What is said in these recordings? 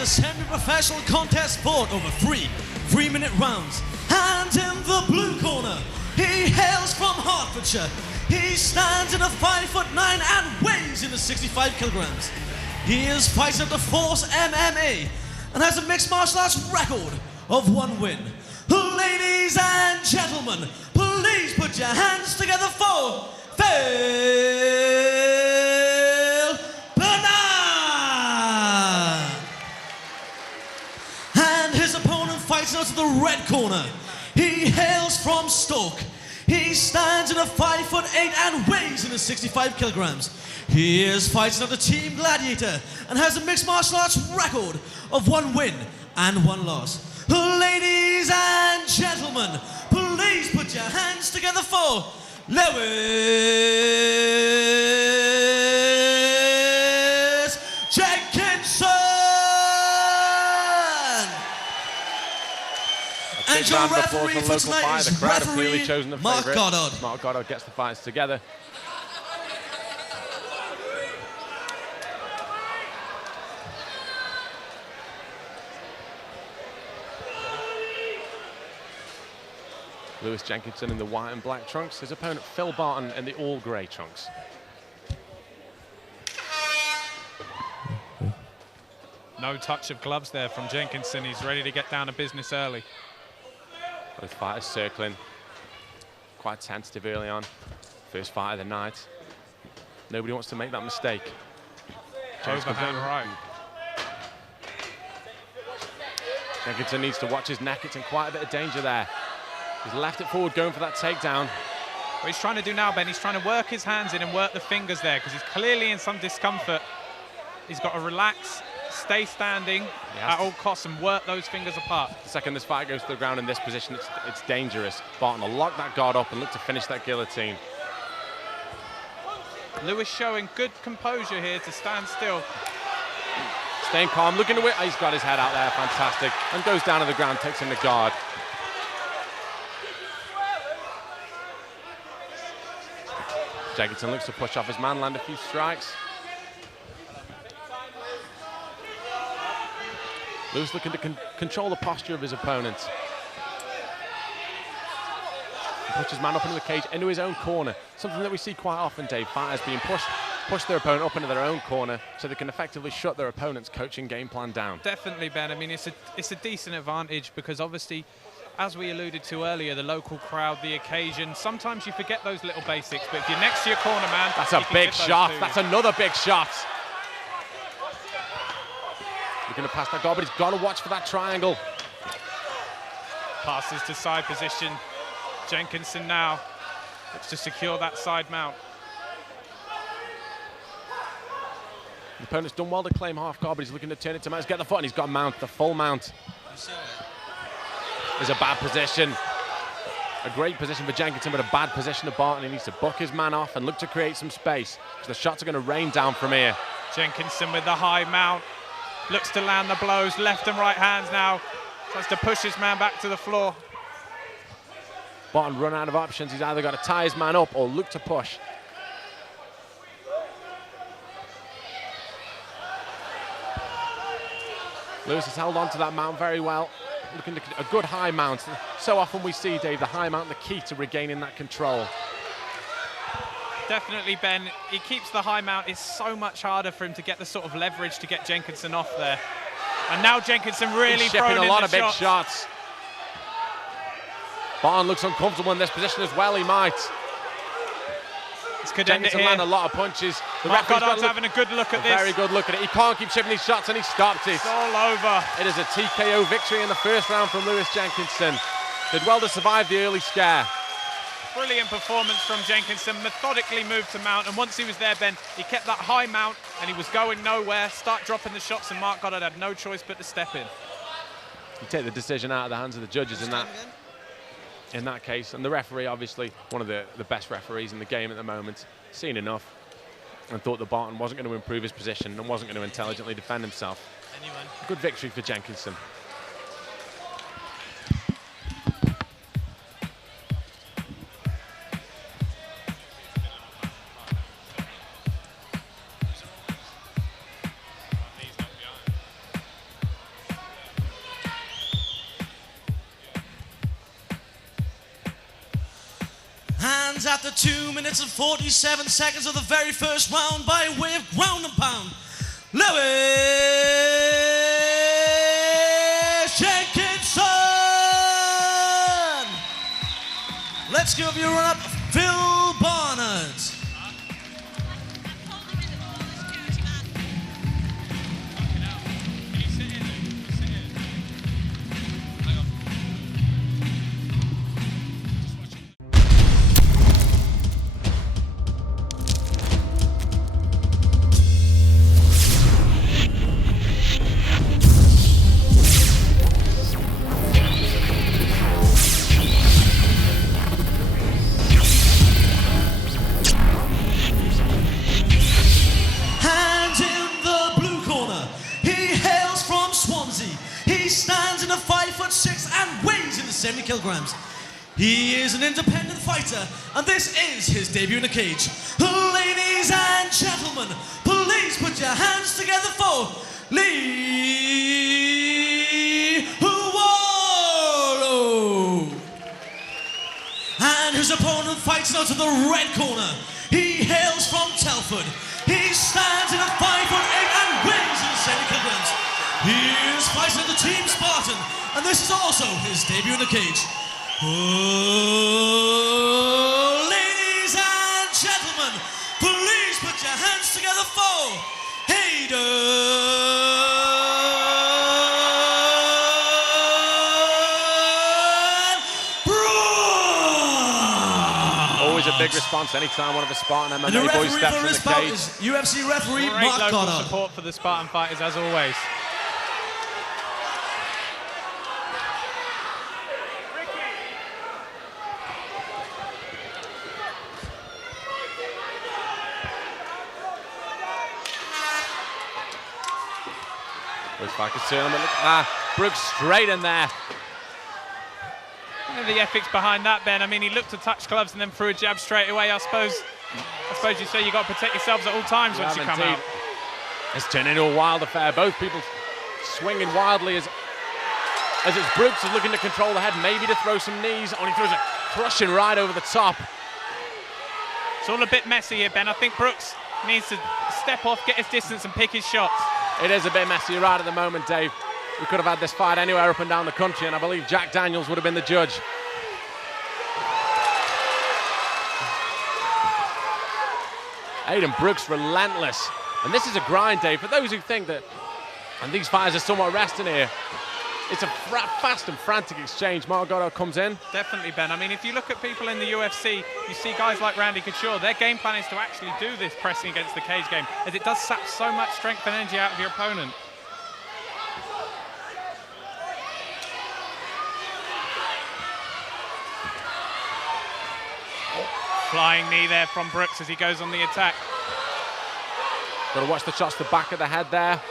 is a semi-professional contest fought over 3 3-minute rounds. And in the blue corner, he hails from Hertfordshire. He stands in a 5'9" and weighs in at 65 kilograms. He is fighting up to Force MMA and has a mixed martial arts record of 1 win. Ladies and gentlemen, please put your hands together for Phil Bernard. And his opponent fights out of the red corner. He hails from Stoke. He stands in a 5'8" and weighs in at 65 kilograms. He is fighting out the Team Gladiator and has a mixed martial arts record of 1 win and 1 loss. Ladies and gentlemen, please put your hands together for Lewis Jenkinson! And your referee for tonight is referee Mark Goddard. Mark Goddard gets the fights together. Lewis Jenkinson in the white and black trunks. His opponent Phil Barton in the all grey trunks. No touch of gloves there from Jenkinson. He's ready to get down to business early. Both fighters circling. Quite tentative early on. First fight of the night. Nobody wants to make that mistake. Overhand right. Jenkinson needs to watch his neck. It's in quite a bit of danger there. He's left it forward, going for that takedown. What he's trying to do now, Ben, he's trying to work his hands in and work the fingers there because he's clearly in some discomfort. He's got to relax, stay standing at all costs and work those fingers apart. The second this fight goes to the ground in this position, it's dangerous. Barton will lock that guard up and look to finish that guillotine. Lewis showing good composure here to stand still. Staying calm, looking to it. He's got his head out there, fantastic. And goes down to the ground, takes in the guard. Jenkinson looks to push off his man, land a few strikes. Lewis looking to control the posture of his opponent. He pushes his man up into the cage, into his own corner. Something that we see quite often, Dave. Fighters being push their opponent up into their own corner so they can effectively shut their opponent's coaching game plan down. Definitely, Ben. I mean, it's a decent advantage because obviously, as we alluded to earlier, the local crowd, the occasion, sometimes you forget those little basics, but if you're next to your corner man, that's a big shot. That's another big shot. Looking to pass that guard, but he's got to watch for that triangle. Passes to side position. Jenkinson now looks to secure that side mount. The opponent's done well to claim half guard, but he's looking to turn it to mount. He's got the foot and he's got mount, the full mount. Is a bad position. A great position for Jenkinson, but a bad position to Barton. He needs to buck his man off and look to create some space because the shots are going to rain down from here. Jenkinson with the high mount. Looks to land the blows, left and right hands now. Tries to push his man back to the floor. Barton run out of options. He's either got to tie his man up or look to push. Lewis has held on to that mount very well. Looking at a good high mount. So often we see, Dave, the high mount the key to regaining that control. Definitely, Ben. He keeps the high mount. It's so much harder for him to get the sort of leverage to get Jenkinson off there. And now Jenkinson really shipping a lot of big shots. Barton looks uncomfortable in this position as well. He might. This could end it Jenkinson here. land a lot of punches. Mark Goddard's having a good look at this. Very good look at it. He can't keep shipping these shots and he stopped it. It's all over. It is a TKO victory in the first round from Lewis Jenkinson. Did well to survive the early scare. Brilliant performance from Jenkinson, methodically moved to mount, and once he was there, Ben, he kept that high mount and he was going nowhere, start dropping the shots, and Mark Goddard had no choice but to step in. You take the decision out of the hands of the judges in that case, and the referee, obviously one of the best referees in the game at the moment, seen enough and thought that Barton wasn't going to improve his position and wasn't going to intelligently defend himself. Good victory for Jenkinson. after 2 minutes and 47 seconds of the very first round by way of ground and pound, Lewis Jenkinson! Let's give you a run-up, Phil Barnett. Stands in a 5'6" and weighs in the 70 kilograms. He is an independent fighter, and this is his debut in a cage. Ladies and gentlemen, please put your hands together for Lee Huaro. And his opponent fights out to the red corner. He hails from Telford. He stands in a 5'8" and weighs in 70 kilograms. He is fighting the Team Spartan, and this is also his debut in the cage. Oh, ladies and gentlemen, please put your hands together for Hayden Brown! Always a big response anytime one of the Spartan MMA boys steps in the cage. Is UFC referee Great Mark local Goddard. support for the Spartan fighters as always. Looks like a tournament. Brooks straight in there. The ethics behind that, Ben. I mean, he looked to touch gloves and then threw a jab straight away. I suppose you say you got to protect yourselves at all times once you come out. It's turned into a wild affair. Both people swinging wildly as it's Brooks is looking to control the head, maybe to throw some knees. Only throws a crushing right over the top. It's all a bit messy here, Ben. I think Brooks needs to step off, get his distance and pick his shots. It is a bit messy right at the moment, Dave. We could have had this fight anywhere up and down the country, and I believe Jack Daniels would have been the judge. Hayden Brooks relentless. And this is a grind, Dave. For those who think that, and these fighters are somewhat resting here, it's a fast and frantic exchange. Mark Goddard comes in. Definitely, Ben. I mean, if you look at people in the UFC, you see guys like Randy Couture, their game plan is to actually do this pressing against the cage game, as it does sap so much strength and energy out of your opponent. Flying knee there from Brooks as he goes on the attack. Got to watch the shots to the back of the head there.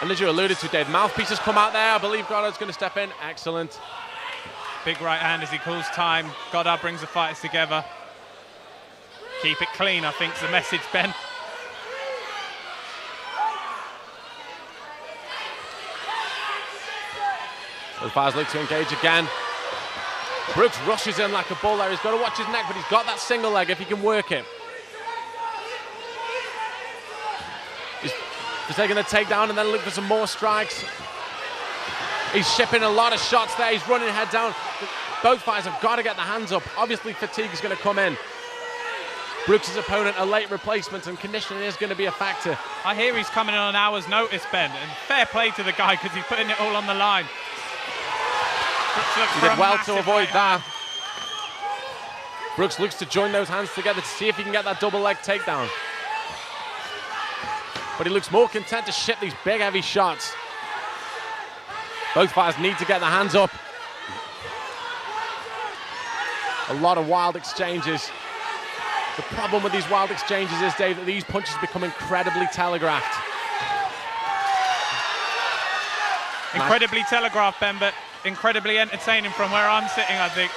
And as you alluded to, Dave, mouthpieces come out there. I believe Goddard's going to step in. Excellent. Big right hand as he calls time. Goddard brings the fighters together. Keep it clean, I think, is the message, Ben. The fighters look to engage again. Brooks rushes in like a bull there. He's got to watch his neck, but he's got that single leg if he can work it. He's taking the takedown and then looking for some more strikes. He's shipping a lot of shots there. He's running head down. Both fighters have got to get their hands up. Obviously, fatigue is going to come in. Brooks' opponent, a late replacement, and conditioning is going to be a factor. I hear he's coming in on an hour's notice, Ben, and fair play to the guy because he's putting it all on the line. He did well to avoid that. Brooks looks to join those hands together to see if he can get that double leg takedown. But he looks more content to ship these big, heavy shots. Both fighters need to get their hands up. A lot of wild exchanges. The problem with these wild exchanges is, Dave, that these punches become incredibly telegraphed. Incredibly telegraphed, Ben, but incredibly entertaining from where I'm sitting, I think.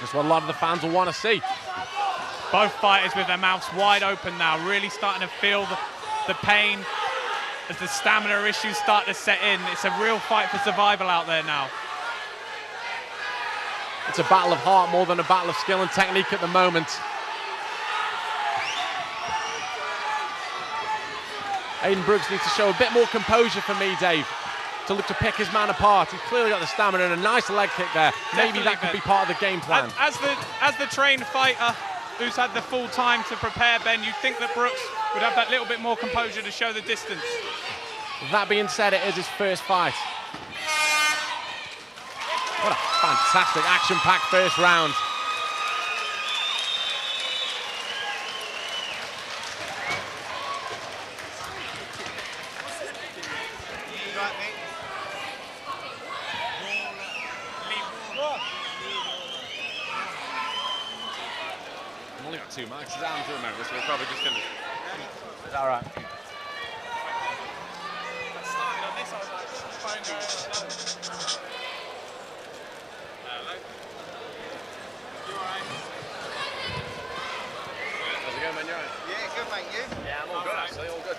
That's what a lot of the fans will want to see. Both fighters with their mouths wide open now, really starting to feel the pain as the stamina issues start to set in. It's a real fight for survival out there now. It's a battle of heart more than a battle of skill and technique at the moment. Aidan Brooks needs to show a bit more composure for me, Dave, to look to pick his man apart. He's clearly got the stamina and a nice leg kick there. Maybe that could be part of the game plan. As the trained fighter who's had the full time to prepare, Ben, you'd think that Brooks would have that little bit more composure to show the distance. That being said, it is his first fight. What a fantastic action-packed first round. I've only got 2 marks. His arms are remember, so we're probably just going to... Is that all right? How's it going, man? You all right? Yeah, good, mate. You? Yeah, I'm all good, actually. All good.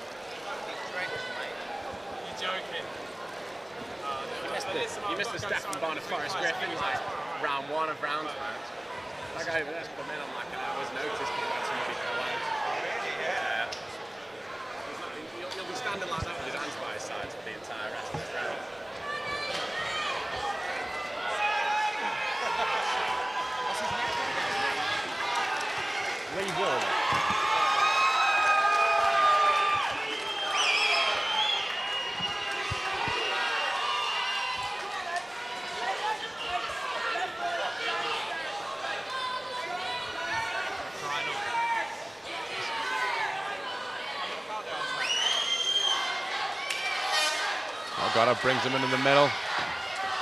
You're joking. You missed the step from Barney Forrest Griffin, like round 1 of round. That guy over there's come in on like an hour's notice because he had somebody go out. Yeah. You'll be standing like that with his hands by his sides for the entire rest of this round. Lee Wallace. Gareth brings him in the middle.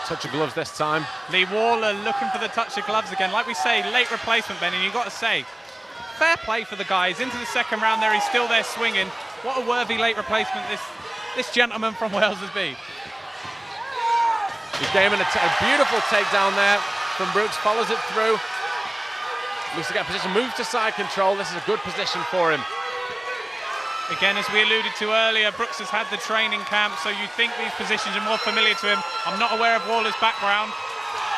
Touch of gloves this time. Lee Waller looking for the touch of gloves again. Like we say, late replacement, Ben, and you've got to say, fair play for the guys. Into the second round there, he's still there swinging. What a worthy late replacement this gentleman from Wales has been. He gave him a beautiful takedown there from Brooks, follows it through. Looks to get position, moves to side control. This is a good position for him. Again, as we alluded to earlier, Brooks has had the training camp, so you think these positions are more familiar to him. I'm not aware of Waller's background.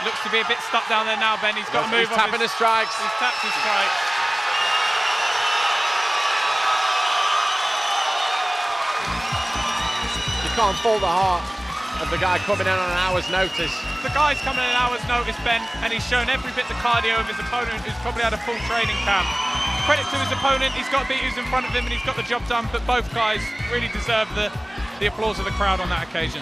Looks to be a bit stuck down there now, Ben. He's got to move on. He's tapping his strikes. He's tapped his strikes. You can't fault the heart of the guy coming in on an hour's notice. The guy's coming in an hour's notice, Ben, and he's shown every bit the cardio of his opponent, who's probably had a full training camp. Credit to his opponent, he's got to beat who's in front of him and he's got the job done, but both guys really deserve the applause of the crowd on that occasion.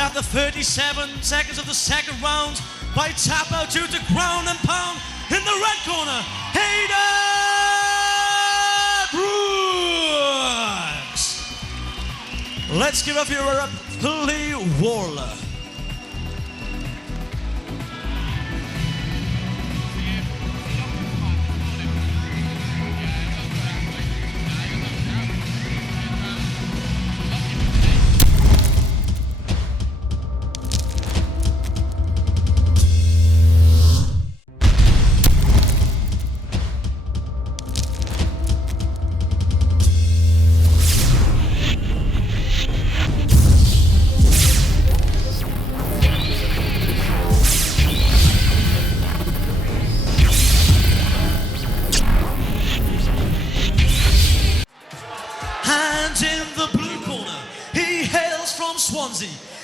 After 37 seconds of the second round, by tap out to the ground and pound in the red corner, Aidan Brooks. Let's give a viewer up to Lee Waller.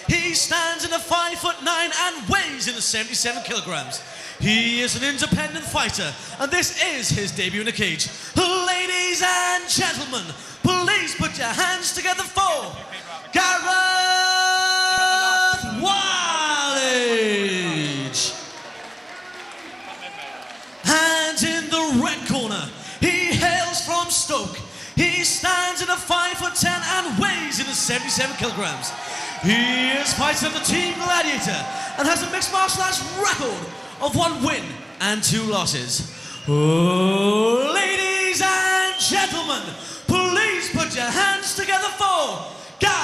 He stands in a 5'9" and weighs in at 77 kilograms. He is an independent fighter, and this is his debut in a cage. Ladies and gentlemen, please put your hands together for Gareth Wallace. And in the red corner, he hails from Stoke. He stands in a 5'10" and weighs in at 77 kilograms. He is fighting the Team Gladiator and has a mixed martial arts record of 1 win and 2 losses. Oh, ladies and gentlemen, please put your hands together for Gareth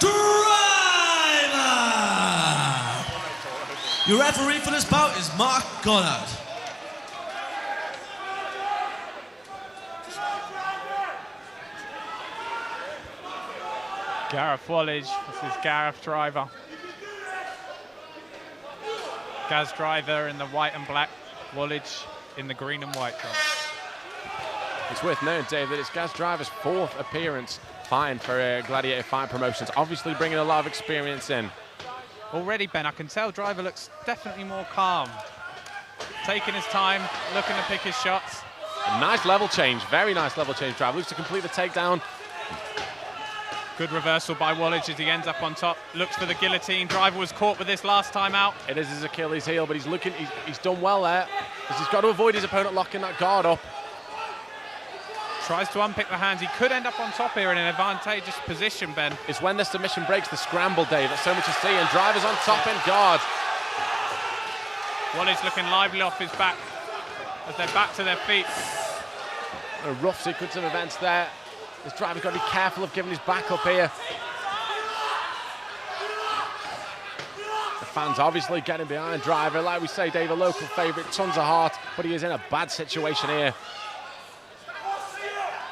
Driver. Your referee for this bout is Mark Goddard. Gareth Wallace versus Gareth Driver. Gaz Driver in the white and black, Wallace in the green and white trunks. It's worth noting, Dave, that it's Gaz Driver's 4th appearance fighting for Gladiator Fight Promotions, obviously bringing a lot of experience in. Already, Ben, I can tell Driver looks definitely more calm. Taking his time, looking to pick his shots. A nice level change, very nice level change, Driver. Looks to complete the takedown. Good reversal by Wallace as he ends up on top. Looks for the guillotine. Driver was caught with this last time out. It is his Achilles heel, but he's done well there, because he's got to avoid his opponent locking that guard up. Tries to unpick the hands. He could end up on top here in an advantageous position, Ben. It's when the submission breaks the scramble, Dave. That's so much to see, and Driver's on top in guard. Wallace looking lively off his back as they're back to their feet. A rough sequence of events there. This Driver's got to be careful of giving his back up here. The fans obviously getting behind Driver. Like we say, Dave, a local favourite, tons of heart, but he is in a bad situation here.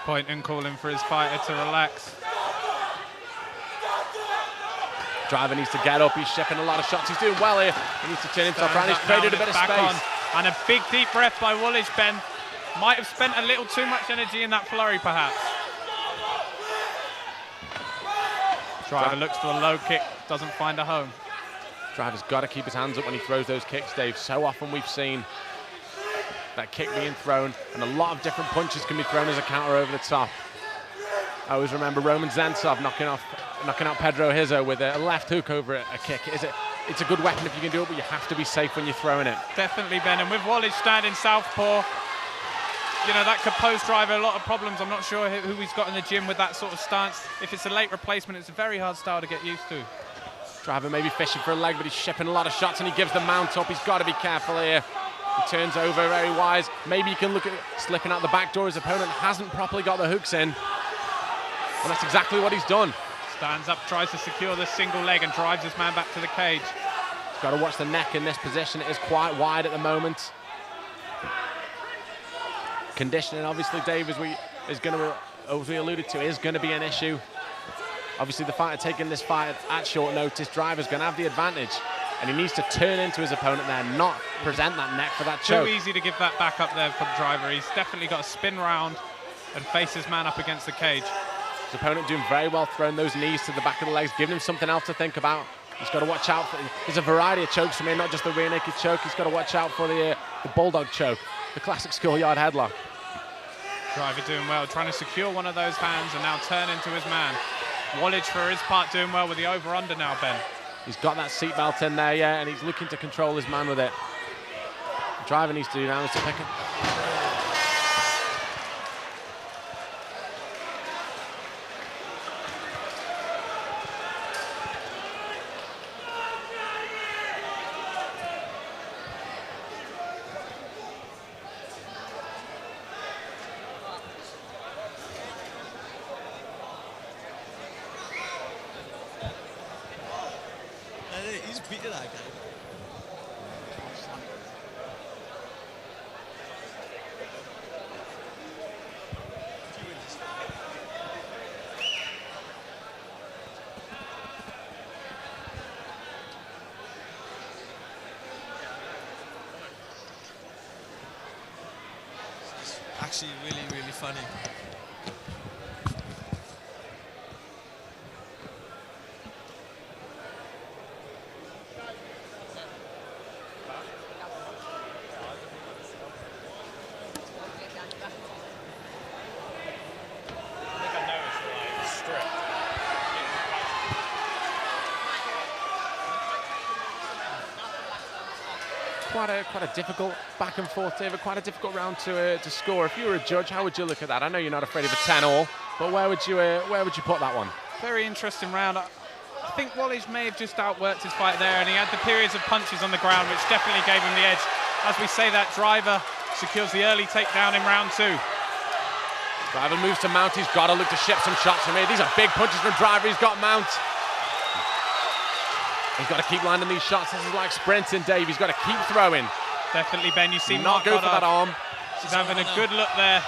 Pointing, calling for his fighter to relax. Driver needs to get up. He's shipping a lot of shots. He's doing well here. He needs to turn himself around. He's created a bit of space. And a big deep breath by Wallace, Ben. Might have spent a little too much energy in that flurry, perhaps. Driver looks for a low kick, doesn't find a home. Driver's got to keep his hands up when he throws those kicks, Dave. So often we've seen that kick being thrown, and a lot of different punches can be thrown as a counter over the top. I always remember Roman Zantsov knocking out Pedro Hizo with a left hook over a kick. It's a good weapon if you can do it, but you have to be safe when you're throwing it. Definitely, Ben. And with Wallace standing southpaw, you know, that could pose Driver a lot of problems. I'm not sure who he's got in the gym with that sort of stance. If it's a late replacement, it's a very hard style to get used to. Driver maybe fishing for a leg, but he's shipping a lot of shots, and he gives the mount up. He's got to be careful here. He turns over very wise. Maybe you can look at slipping out the back door. His opponent hasn't properly got the hooks in. And that's exactly what he's done. Stands up, tries to secure the single leg and drives his man back to the cage. He's got to watch the neck in this position. It is quite wide at the moment. Conditioning, obviously, Dave, as we alluded to, is going to be an issue. Obviously, the fighter taking this fight at short notice, Driver's going to have the advantage, and he needs to turn into his opponent there, not present that neck for that choke. Too easy to give that back up there for the Driver. He's definitely got to spin round and face his man up against the cage. His opponent doing very well, throwing those knees to the back of the legs, giving him something else to think about. He's got to watch out for. There's a variety of chokes from here, not just the rear naked choke. He's got to watch out for the bulldog choke, the classic schoolyard headlock. Driver doing well, trying to secure one of those hands and now turn into his man. Wallace, for his part, doing well with the over-under now, Ben. He's got that seatbelt in there, yeah, and he's looking to control his man with it. The Driver needs to do now is to pick it. He's beating that guy. It's actually really, really funny. quite a difficult back and forth, David, quite a difficult round to score. If you were a judge, how would you look at that? I know you're not afraid of a 10-all, but where would you put that one? Very interesting round. I think Wallace may have just outworked his fight there, and he had the periods of punches on the ground, which definitely gave him the edge. As we say that, Driver secures the early takedown in round 2. Driver moves to mount. He's got to look to ship some shots from here. These are big punches from Driver. He's got mount. He's got to keep landing these shots. This is like sprinting, Dave. He's got to keep throwing. Definitely, Ben. You see not go for that arm. He's having a good look there.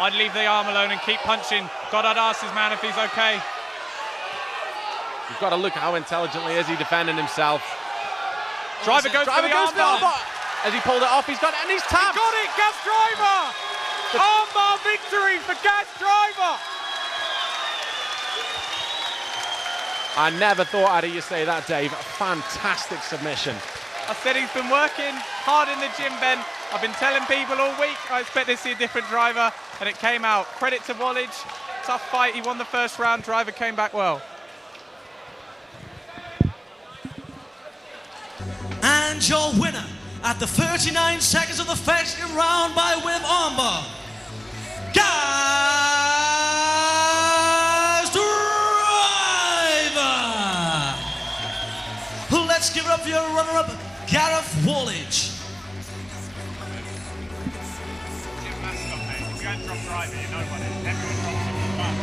I'd leave the arm alone and keep punching. Goddard asks his man if he's okay. You've got to look how intelligently is he defending himself. Driver goes for the armbar. As he pulled it off, he's got it, and he's tapped. He got it, Gas Driver! Armbar victory for Gas Driver! I never thought I'd hear you say that, Dave. Fantastic submission. I said he's been working hard in the gym, Ben. I've been telling people all week I expect to see a different Driver, and it came out. Credit to Wallace. Tough fight. He won the first round. Driver came back well. And your winner at the 39 seconds of the first round by way of armbar, Gareth Driver. Let's give it up for your runner-up, Gareth Wallace. You can't drop Driver, you know what it is. Everyone drops him.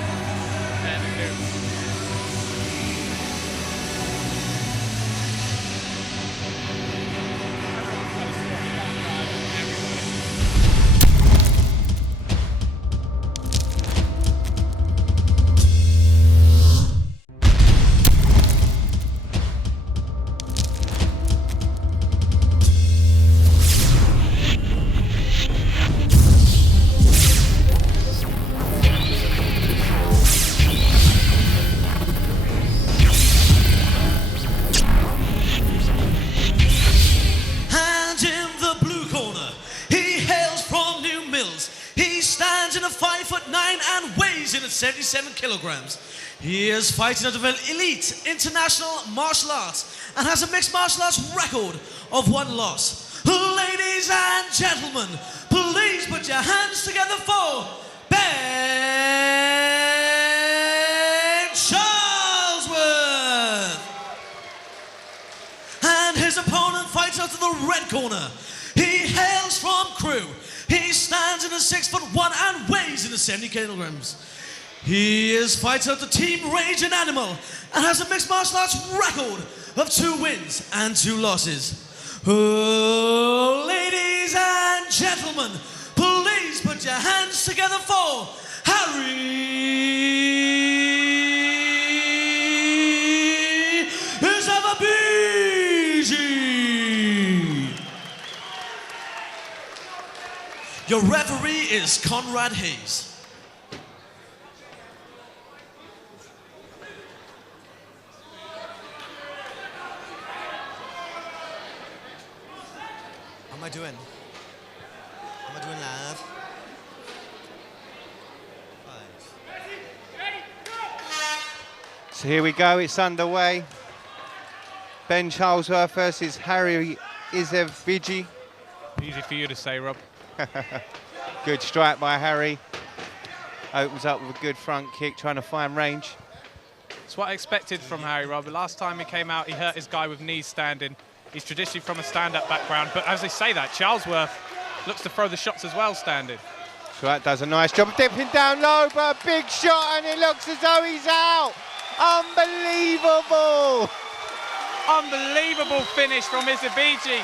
Stands in a 5'9" and weighs in at 77 kilograms. He is fighting out of an elite international martial arts and has a mixed martial arts record of 1 loss. Ladies and gentlemen, please put your hands together for Ben Charlesworth. And his opponent fights out of the red corner. He hails from Crewe. He stands in a 6'1" and weighs in at 70 kilograms. He is fighting out the Team Raging Animal and has a mixed martial arts record of 2 wins and 2 losses. Ladies and gentlemen, please put your hands together for Harry Izababiji. Your referee is Conrad Hayes. How am I doing? How am I doing, lad? So here we go, it's underway. Ben Charlesworth versus Harry Izababiji. Easy for you to say, Rob. Good strike by Harry. Opens up with a good front kick, trying to find range. It's what I expected from Harry, Rob. The last time he came out, he hurt his guy with knees standing. He's traditionally from a stand-up background, but as they say that, Charlesworth looks to throw the shots as well standing. Strike does a nice job of dipping down low, but a big shot, and it looks as though he's out. Unbelievable! Unbelievable finish from Izababiji.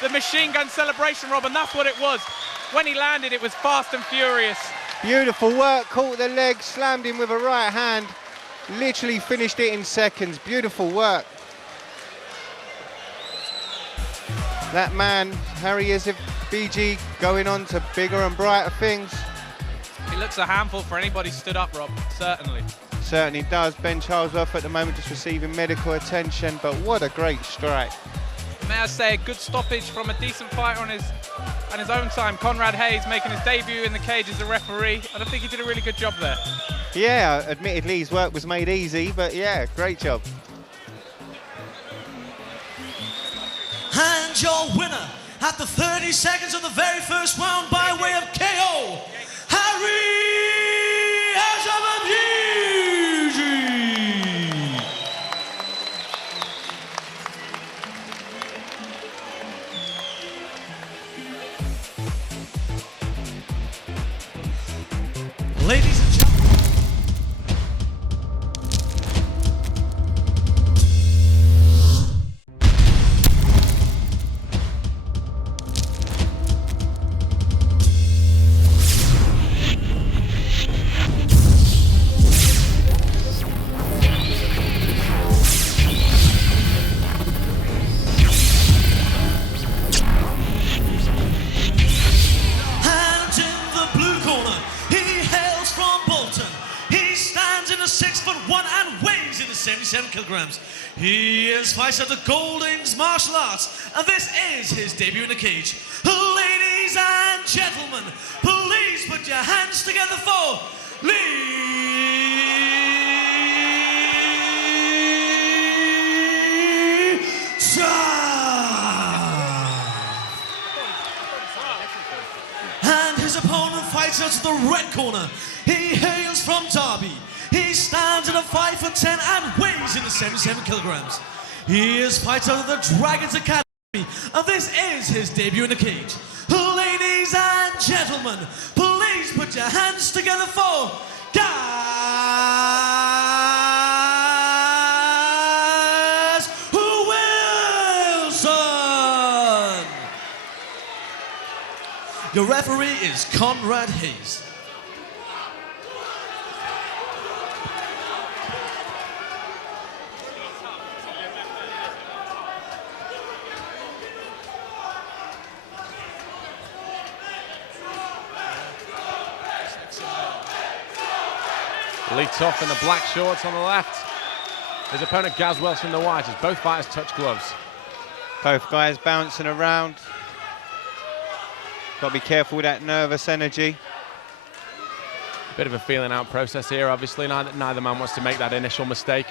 The machine gun celebration, Rob, and that's what it was. When he landed, it was fast and furious. Beautiful work, caught the leg, slammed him with a right hand. Literally finished it in seconds. Beautiful work. That man, Harry Izababiji, going on to bigger and brighter things. He looks a handful for anybody stood up, Rob, certainly. Certainly does. Ben Charlesworth at the moment just receiving medical attention, but what a great strike. May I say, a good stoppage from a decent fighter on his own time. Conrad Hayes making his debut in the cage as a referee, and I think he did a really good job there. Yeah, admittedly his work was made easy, but yeah, great job. And your winner at the 30 seconds of the very first round by way of KO, Harry Azababuji. Ladies and gentlemen, a 6'1" and weighs in at 77 kilograms. He is fights at the Goldings Martial Arts, and this is his debut in the cage. Ladies and gentlemen, please put your hands together for Lee And his opponent fights out of the red corner. He hails from Derby. He stands at a 5'10" and weighs in at 77 kilograms. He is fighter of the Dragons Academy, and this is his debut in the cage. Ladies and gentlemen, please put your hands together for Gareth Wilson. Your referee is Conrad Hayes. Lee Tough in the black shorts on the left. His opponent Gaz Wilson in the white, as both fighters touch gloves. Both guys bouncing around. Got to be careful with that nervous energy. Bit of a feeling out process here, obviously. Neither man wants to make that initial mistake.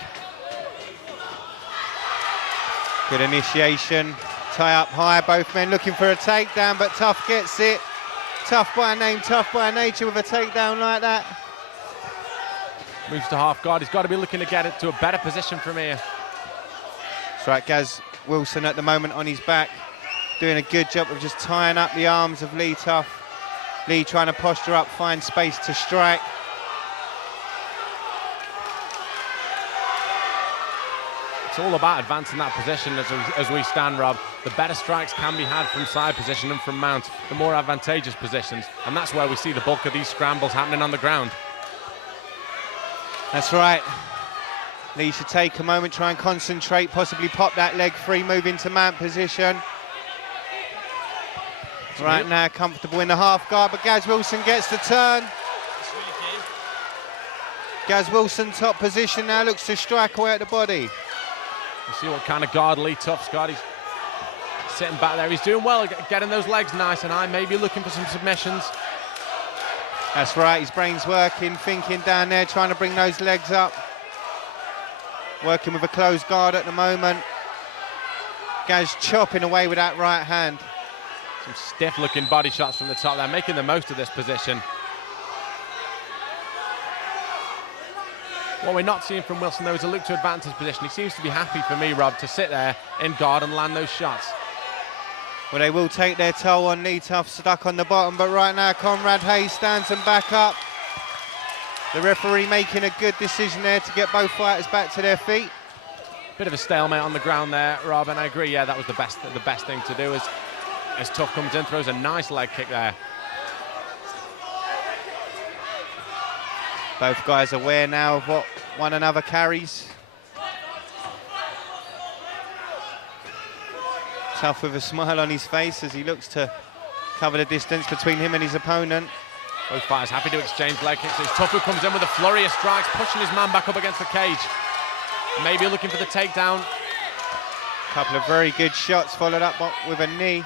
Good initiation. Tie up high, both men looking for a takedown, but Tough gets it. Tough by name, tough by nature with a takedown like that. Moves to half guard. He's got to be looking to get it to a better position from here. That's right, Gaz Wilson at the moment on his back, doing a good job of just tying up the arms of Lee Tough. Lee trying to posture up, find space to strike. It's all about advancing that position as we stand, Rob. The better strikes can be had from side position and from mount, the more advantageous positions, and that's where we see the bulk of these scrambles happening on the ground. That's right. Lee should take a moment, try and concentrate, possibly pop that leg free, move into mount position. Right now, comfortable in the half guard, but Gaz Wilson gets the turn. Gaz Wilson, top position now, looks to strike away at the body. You see what kind of guard Lee Tough's got. He's sitting back there. He's doing well, getting those legs nice and high, maybe looking for some submissions. That's right, his brain's working, thinking down there, trying to bring those legs up. Working with a closed guard at the moment. Gaz chopping away with that right hand. Some stiff-looking body shots from the top there, making the most of this position. What we're not seeing from Wilson, though, is a look to advance his position. He seems to be happy, for me, Rob, to sit there in guard and land those shots. Well, they will take their toll on Lee Tough, stuck on the bottom, but right now Conrad Hayes stands them back up. The referee making a good decision there to get both fighters back to their feet. Bit of a stalemate on the ground there, Rob, and I agree, yeah, that was the best thing to do as Tough comes in, throws a nice leg kick there. Both guys aware now of what one another carries. Tough with a smile on his face as he looks to cover the distance between him and his opponent. Both fighters happy to exchange leg kicks. It's Tough who comes in with a flurry of strikes, pushing his man back up against the cage. Maybe looking for the takedown. Couple of very good shots followed up with a knee.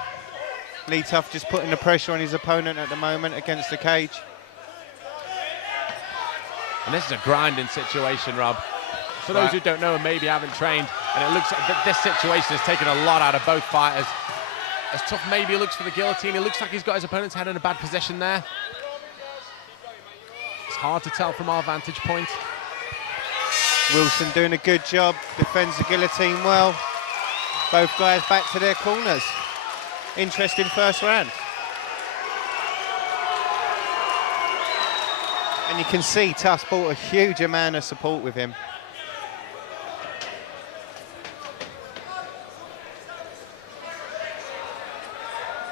Lee Tough just putting the pressure on his opponent at the moment against the cage. And this is a grinding situation, Rob. For those who don't know and maybe haven't trained, and it looks like this situation has taken a lot out of both fighters. as tough maybe he looks for the guillotine, it looks like he's got his opponent's head in a bad position there. It's hard to tell from our vantage point. Wilson doing a good job, defends the guillotine well. Both guys back to their corners. Interesting first round. And you can see Tufts brought a huge amount of support with him.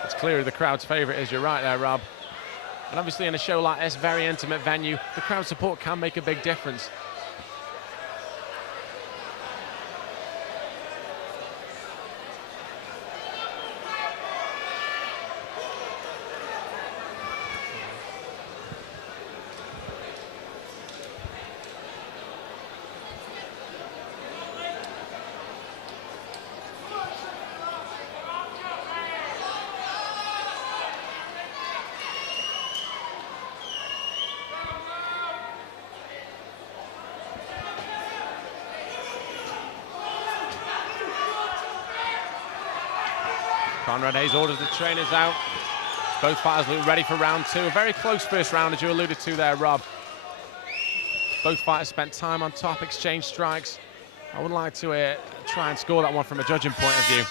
It's clearly the crowd's favourite is, you're right there, Rob. And obviously in a show like this, very intimate venue, the crowd support can make a big difference. Conrad Hayes orders the trainers out. Both fighters look ready for round two. A very close first round, as you alluded to there, Rob. Both fighters spent time on top, exchanged strikes. I would like to try and score that one from a judging point of view.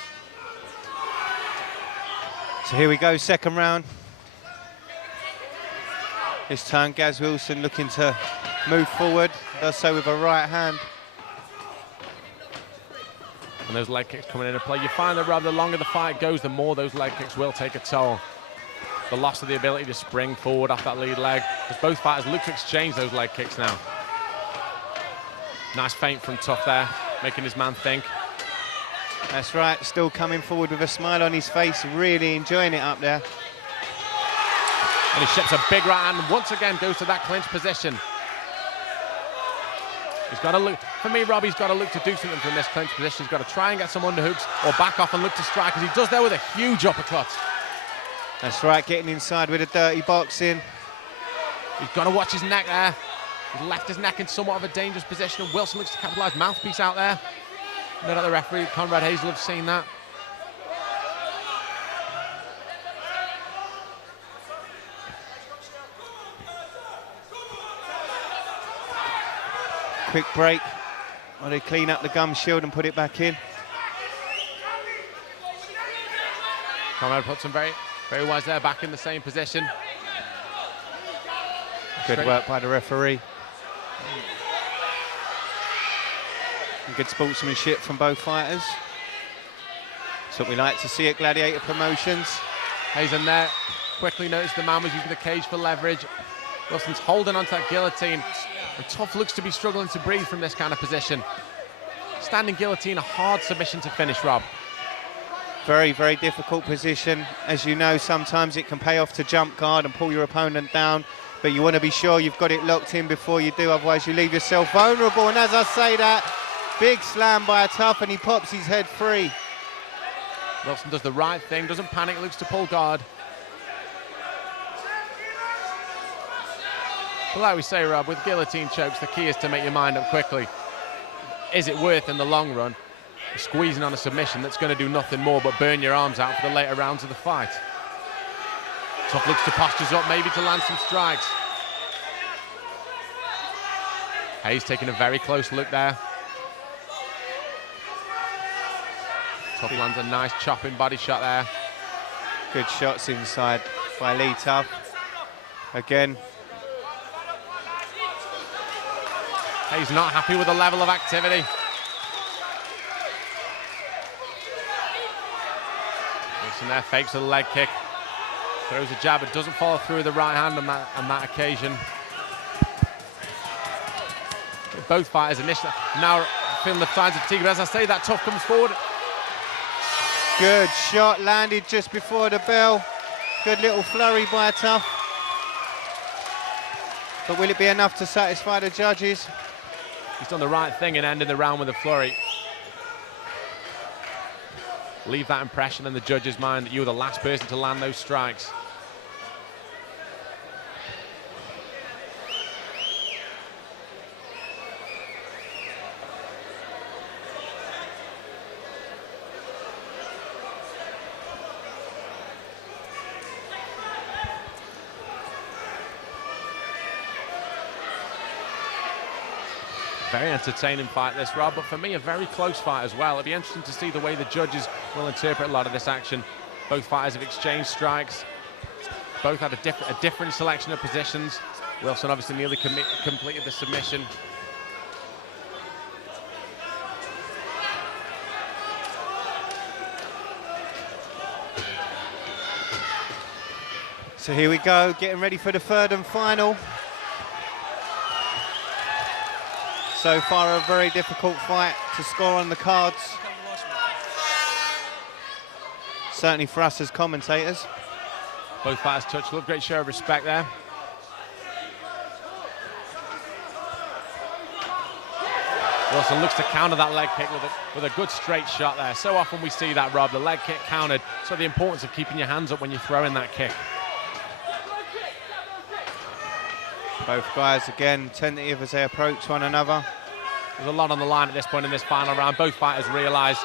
So here we go, second round. This time Gaz Wilson looking to move forward, does so with a right hand. And those leg kicks coming into play. You find that, Rob, the longer the fight goes, the more those leg kicks will take a toll. The loss of the ability to spring forward off that lead leg, as both fighters look to exchange those leg kicks now. Nice feint from Tough there, making his man think. That's right, still coming forward with a smile on his face, really enjoying it up there. And he ships a big right hand and once again goes to that clinch position. He's got to look, for me, Rob, he's got to look to do something from this clinch position. He's got to try and get some underhooks or back off and look to strike, as he does there with a huge uppercut. That's right, getting inside with a dirty boxing. He's got to watch his neck there. He's left his neck in somewhat of a dangerous position, and Wilson looks to capitalise. Mouthpiece out there. Not at the referee, Conrad Hayes will have seen that. Quick break while they clean up the gum shield and put it back in. Conrad puts him very wise there, back in the same position. Good work by the referee. Good sportsmanship from both fighters. That's what we like to see at Gladiator Promotions. Hayes in there, quickly noticed the man was using the cage for leverage. Wilson's holding onto that guillotine. And Tough looks to be struggling to breathe from this kind of position. Standing guillotine, a hard submission to finish, Rob. Very, very difficult position. As you know, sometimes it can pay off to jump guard and pull your opponent down, but you want to be sure you've got it locked in before you do, otherwise you leave yourself vulnerable. And as I say that, big slam by a Tough, and he pops his head free. Wilson does the right thing, doesn't panic, looks to pull guard. But like we say, Rob, with guillotine chokes, the key is to make your mind up quickly. Is it worth, in the long run, squeezing on a submission that's going to do nothing more but burn your arms out for the later rounds of the fight? Tough looks to postures up, maybe to land some strikes. Hayes taking a very close look there. Tough lands a nice chopping body shot there. Good shots inside by Lee Tough. Again. He's not happy with the level of activity. Wilson there fakes a leg kick. Throws a jab, it doesn't follow through with the right hand on that occasion. Both fighters initially now feeling the signs of fatigue, but as I say, that Tough comes forward. Good shot, landed just before the bell. Good little flurry by Tough. But will it be enough to satisfy the judges? He's done the right thing in ending the round with a flurry. Leave that impression in the judge's mind that you were the last person to land those strikes. Very entertaining fight this, Rob, but for me a very close fight as well. It'll be interesting to see the way the judges will interpret a lot of this action. Both fighters have exchanged strikes. Both had a different selection of positions. Wilson obviously nearly completed the submission. So here we go, getting ready for the third and final. So far, a very difficult fight to score on the cards. Certainly for us as commentators. Both fighters touch, look, great show of respect there. Wilson looks to counter that leg kick with a good straight shot there. So often we see that, Rob, the leg kick countered. So the importance of keeping your hands up when you're throwing that kick. Both guys, again, tentative as they approach one another. There's a lot on the line at this point in this final round. Both fighters realise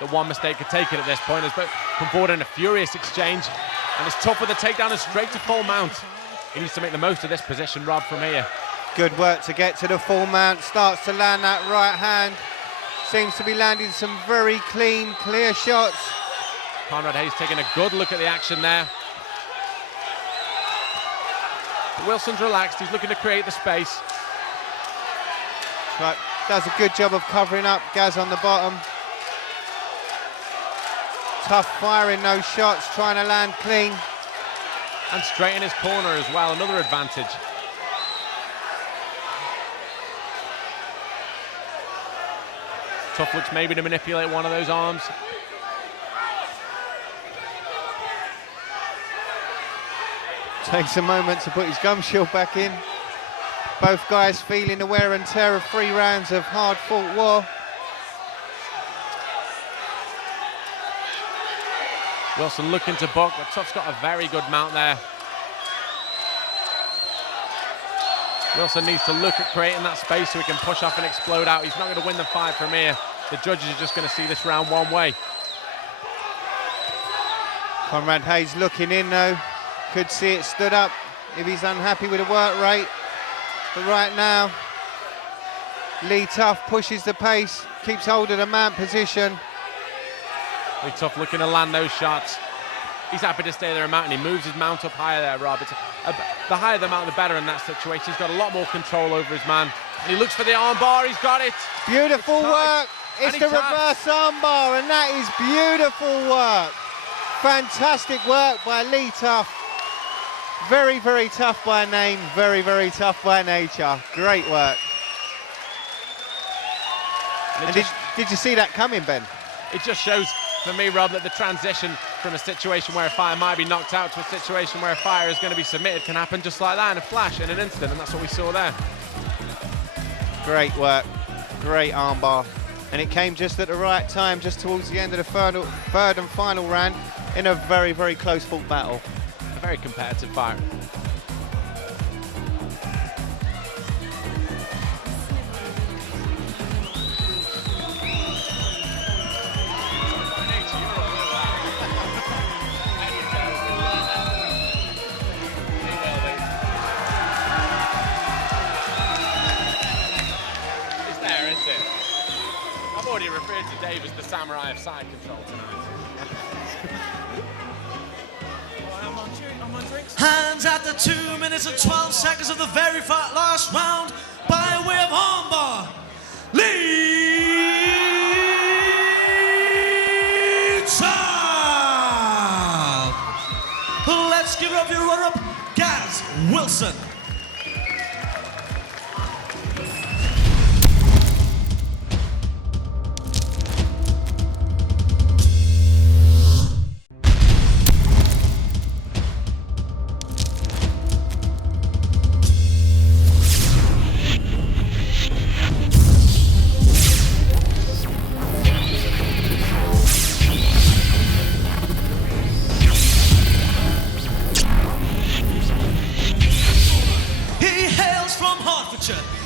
that one mistake could take it at this point. As both come forward in a furious exchange. And it's tough with the takedown and straight to full mount. He needs to make the most of this position, Rob, from here. Good work to get to the full mount. Starts to land that right hand. Seems to be landing some very clean, clear shots. Conrad Hayes taking a good look at the action there. Wilson's relaxed, he's looking to create the space. Right, does a good job of covering up. Gaz on the bottom. Tough firing those shots, trying to land clean. And straight in his corner as well, another advantage. Tough looks maybe to manipulate one of those arms. Takes a moment to put his gum shield back in. Both guys feeling the wear and tear of 3 rounds of hard-fought war. Wilson looking to buck, but Tough's got a very good mount there. Wilson needs to look at creating that space so he can push off and explode out. He's not going to win the fight from here. The judges are just going to see this round one way. Conrad Hayes looking in though. Could see it stood up if he's unhappy with the work rate. But right now, Lee Tough pushes the pace, keeps hold of the mount position. Lee Tough looking to land those shots. He's happy to stay there and mount, and he moves his mount up higher there, Rob. The higher the mount, the better in that situation. He's got a lot more control over his man. And he looks for the arm bar, he's got it. Beautiful work. It's the reverse arm bar, and that is beautiful work. Fantastic work by Lee Tough. Very, very tough by name, very, very tough by nature. Great work. And did you see that coming, Ben? It just shows, for me, Rob, that the transition from a situation where a fighter might be knocked out to a situation where a fighter is going to be submitted can happen just like that in a flash, in an instant, and that's what we saw there. Great work, great armbar. And it came just at the right time, just towards the end of the third and final round in a very, very close fought battle. A very competitive fight. It's there, isn't it? I've already referred to Dave as the samurai of side control tonight. Hands at the 2 minutes and 12 seconds of the very last round by way of armbar. Lee Tough. Let's give it up your runner-up, Gaz Wilson.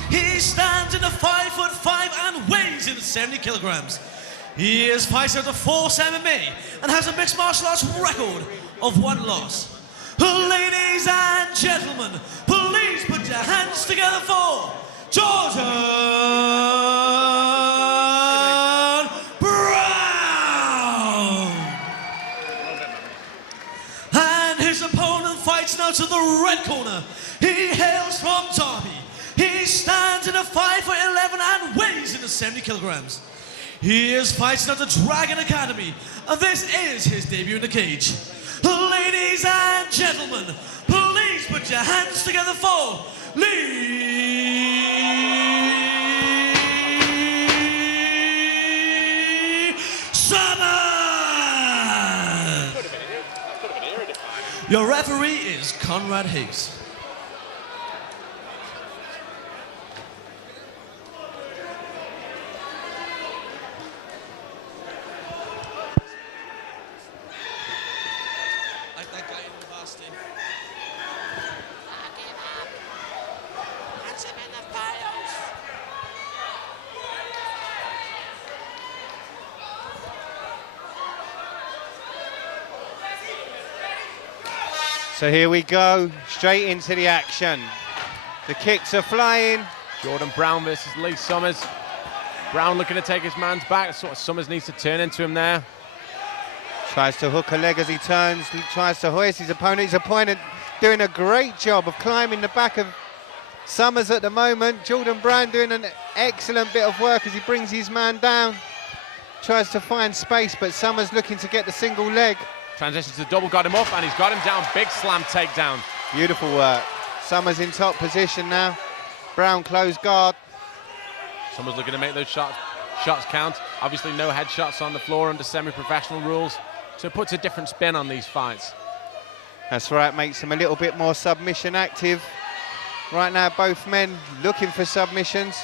He stands in the 5'5" and weighs in 70 kilograms. He is fighter of the Force MMA and has a mixed martial arts record of 1 loss. Ladies and gentlemen, please put your hands together for Jordan Brown. And his opponent fights now to the red corner. He hails from Derby. He stands in a 5'11" and weighs in the 70 kilograms. He is fighting at the Dragon Academy, and this is his debut in the cage. Ladies and gentlemen, please put your hands together for Lee Summers. Your referee is Conrad Hayes. So here we go, straight into the action. The kicks are flying. Jordan Brown versus Lee Summers. Brown looking to take his man's back. That's what Summers needs to turn into him there. Tries to hook a leg as he turns, tries to hoist his opponent. His opponent doing a great job of climbing the back of Summers at the moment. Jordan Brown doing an excellent bit of work as he brings his man down. Tries to find space, but Summers looking to get the single leg. Transitions to double, got him up, and he's got him down. Big slam takedown. Beautiful work. Summers in top position now. Brown closed guard. Summers looking to make those shots count. Obviously no headshots on the floor under semi-professional rules, so it puts a different spin on these fights. That's right, makes him a little bit more submission active. Right now, both men looking for submissions.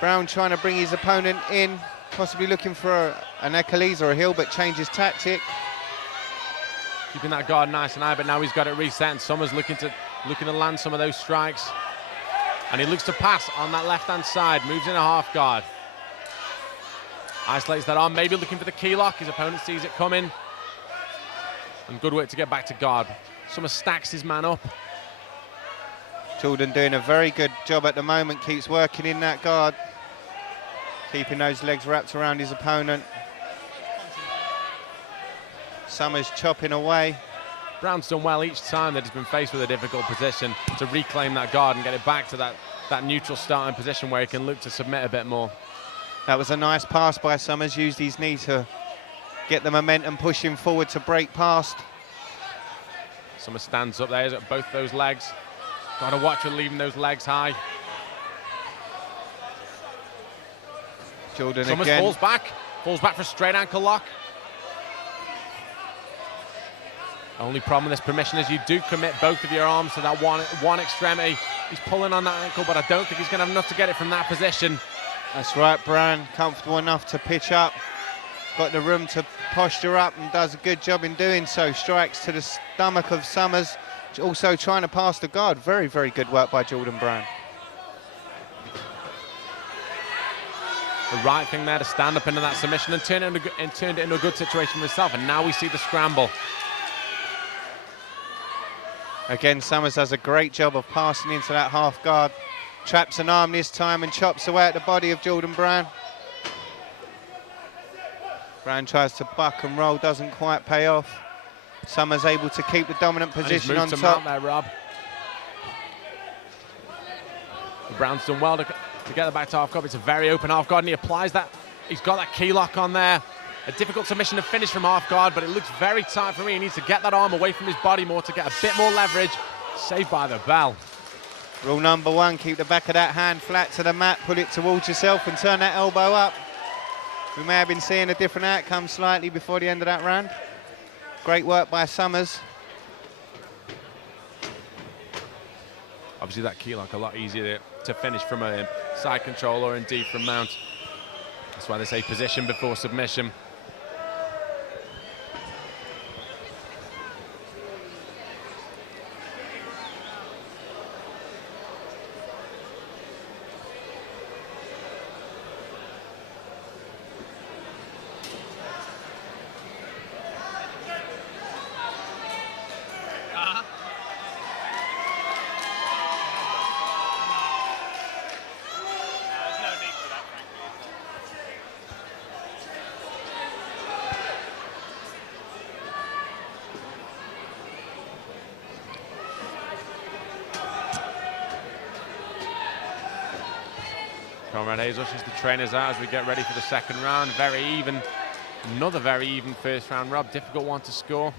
Brown trying to bring his opponent in, possibly looking for an Achilles or a heel, but changes tactic. Keeping that guard nice and high, but now he's got it reset, and Summers looking to land some of those strikes. And he looks to pass on that left-hand side, moves in a half guard. Isolates that arm, maybe looking for the key lock. His opponent sees it coming. And good work to get back to guard. Summers stacks his man up. Jordan doing a very good job at the moment, keeps working in that guard. Keeping those legs wrapped around his opponent. Summers chopping away. Brown's done well each time that he's been faced with a difficult position to reclaim that guard and get it back to that neutral starting position where he can look to submit a bit more. That was a nice pass by Summers, used his knee to get the momentum pushing forward to break past. Summers stands up there, at both those legs. Got to watch for leaving those legs high. Jordan Summers again. falls back for a straight ankle lock. Only problem with this permission is you do commit both of your arms to that one extremity. He's pulling on that ankle, but I don't think he's going to have enough to get it from that position. That's right, Brown comfortable enough to pitch up. Got the room to posture up and does a good job in doing so. Strikes to the stomach of Summers, also trying to pass the guard. Very, very good work by Jordan Brown. The right thing there to stand up into that submission and turned it into a good situation for himself. And now we see the scramble. Again, Summers does a great job of passing into that half guard. Traps an arm this time and chops away at the body of Jordan Brown. Brown tries to buck and roll, doesn't quite pay off. Summers able to keep the dominant position on top. There, Rob. Brown's done well to get the back to half guard. It's a very open half guard, and he applies that. He's got that key lock on there. A difficult submission to finish from half guard, but it looks very tight for me. He needs to get that arm away from his body more to get a bit more leverage. Saved by the bell. Rule number one, keep the back of that hand flat to the mat, pull it towards yourself and turn that elbow up. We may have been seeing a different outcome slightly before the end of that round. Great work by Summers. Obviously that key lock a lot easier to finish from a side control or indeed from mount. That's why they say position before submission. Conrad Hayes ushers the trainers out as we get ready for the second round. Very even. Another very even first round, Rob. Difficult one to score.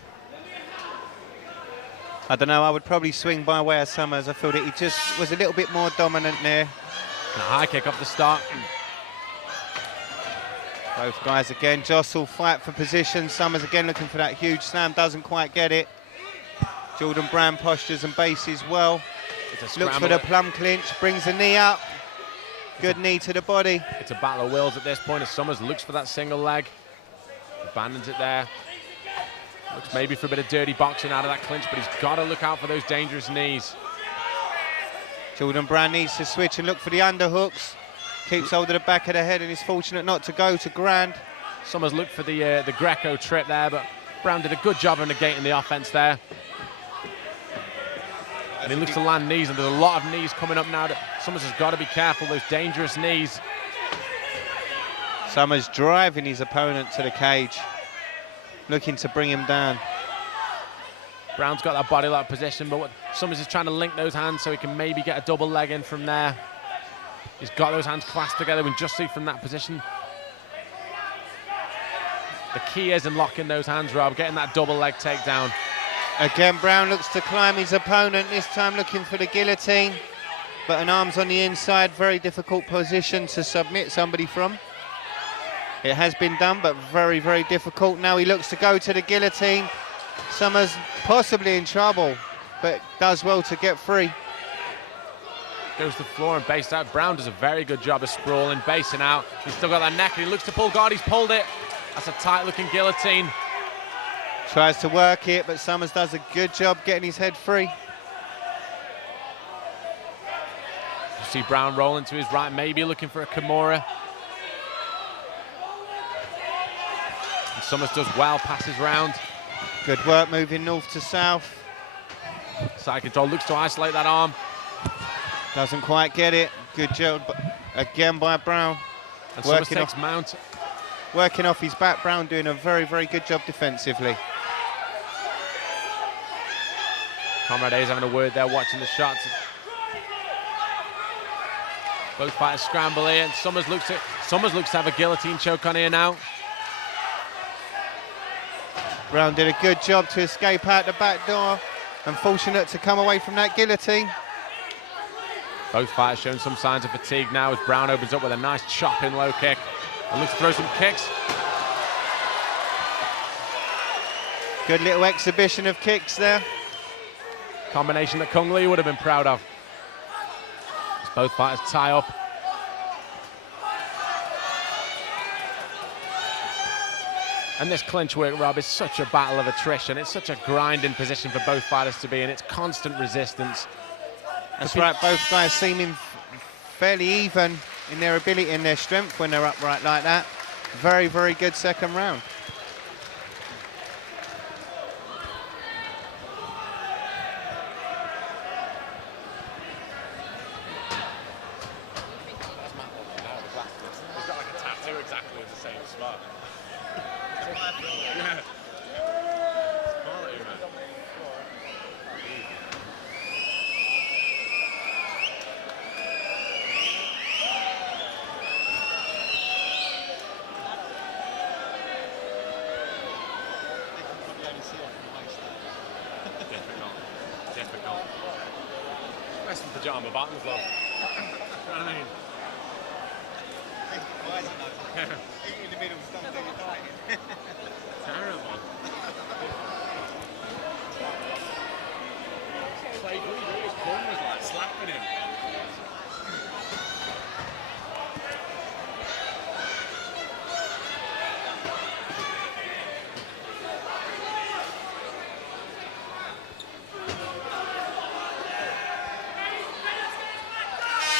I don't know, I would probably swing by way of Summers. I feel that he just was a little bit more dominant there. And a high kick off the start. Both guys again jostle, fight for position. Summers again looking for that huge slam, doesn't quite get it. Jordan Brown postures and bases well. Looks for the plum clinch, brings the knee up. Good knee to the body. It's a battle of wills at this point as Summers looks for that single leg. Abandons it there. Looks maybe for a bit of dirty boxing out of that clinch, but he's got to look out for those dangerous knees. Jordan Brown needs to switch and look for the underhooks. Keeps hold of the back of the head and is fortunate not to go to ground. Summers looked for the Greco trip there, but Brown did a good job of negating the offense there. And he looks to land knees, and there's a lot of knees coming up now. Summers has got to be careful, those dangerous knees. Summers driving his opponent to the cage, looking to bring him down. Brown's got that body lock position, but Summers is trying to link those hands so he can maybe get a double leg in from there. He's got those hands clasped together. We can just see from that position. The key is in locking those hands, Rob, getting that double leg takedown. Again, Brown looks to climb his opponent, this time looking for the guillotine, but an arm's on the inside, very difficult position to submit somebody from. It has been done, but very, very difficult. Now he looks to go to the guillotine. Summers possibly in trouble, but does well to get free. Goes to the floor and based out. Brown does a very good job of sprawling, basing out. He's still got that neck and he looks to pull guard. He's pulled it. That's a tight-looking guillotine. Tries to work it, but Summers does a good job getting his head free. You see Brown rolling to his right, maybe looking for a Kimura. And Summers does well, passes round. Good work moving north to south. Side control, looks to isolate that arm. Doesn't quite get it. Good job again by Brown. And Summers takes mount. Working off his back, Brown doing a very, very good job defensively. Conrad Hayes having a word there, watching the shots. Both fighters scramble here, and Summers looks to have a guillotine choke on here now. Brown did a good job to escape out the back door. Unfortunate to come away from that guillotine. Both fighters showing some signs of fatigue now as Brown opens up with a nice chopping low kick and looks to throw some kicks. Good little exhibition of kicks there. Combination that Kung Lee would have been proud of. As both fighters tie up. And this clinch work, Rob, is such a battle of attrition. It's such a grinding position for both fighters to be in. It's constant resistance. That's right, both guys seeming fairly even in their ability and their strength when they're upright like that. Very, very good second round. He's got like a tattoo exactly in the same spot. Difficult. Western pajama bottoms, love. I mean. In the middle, Terrible. Clay Green, his bum was like slapping him.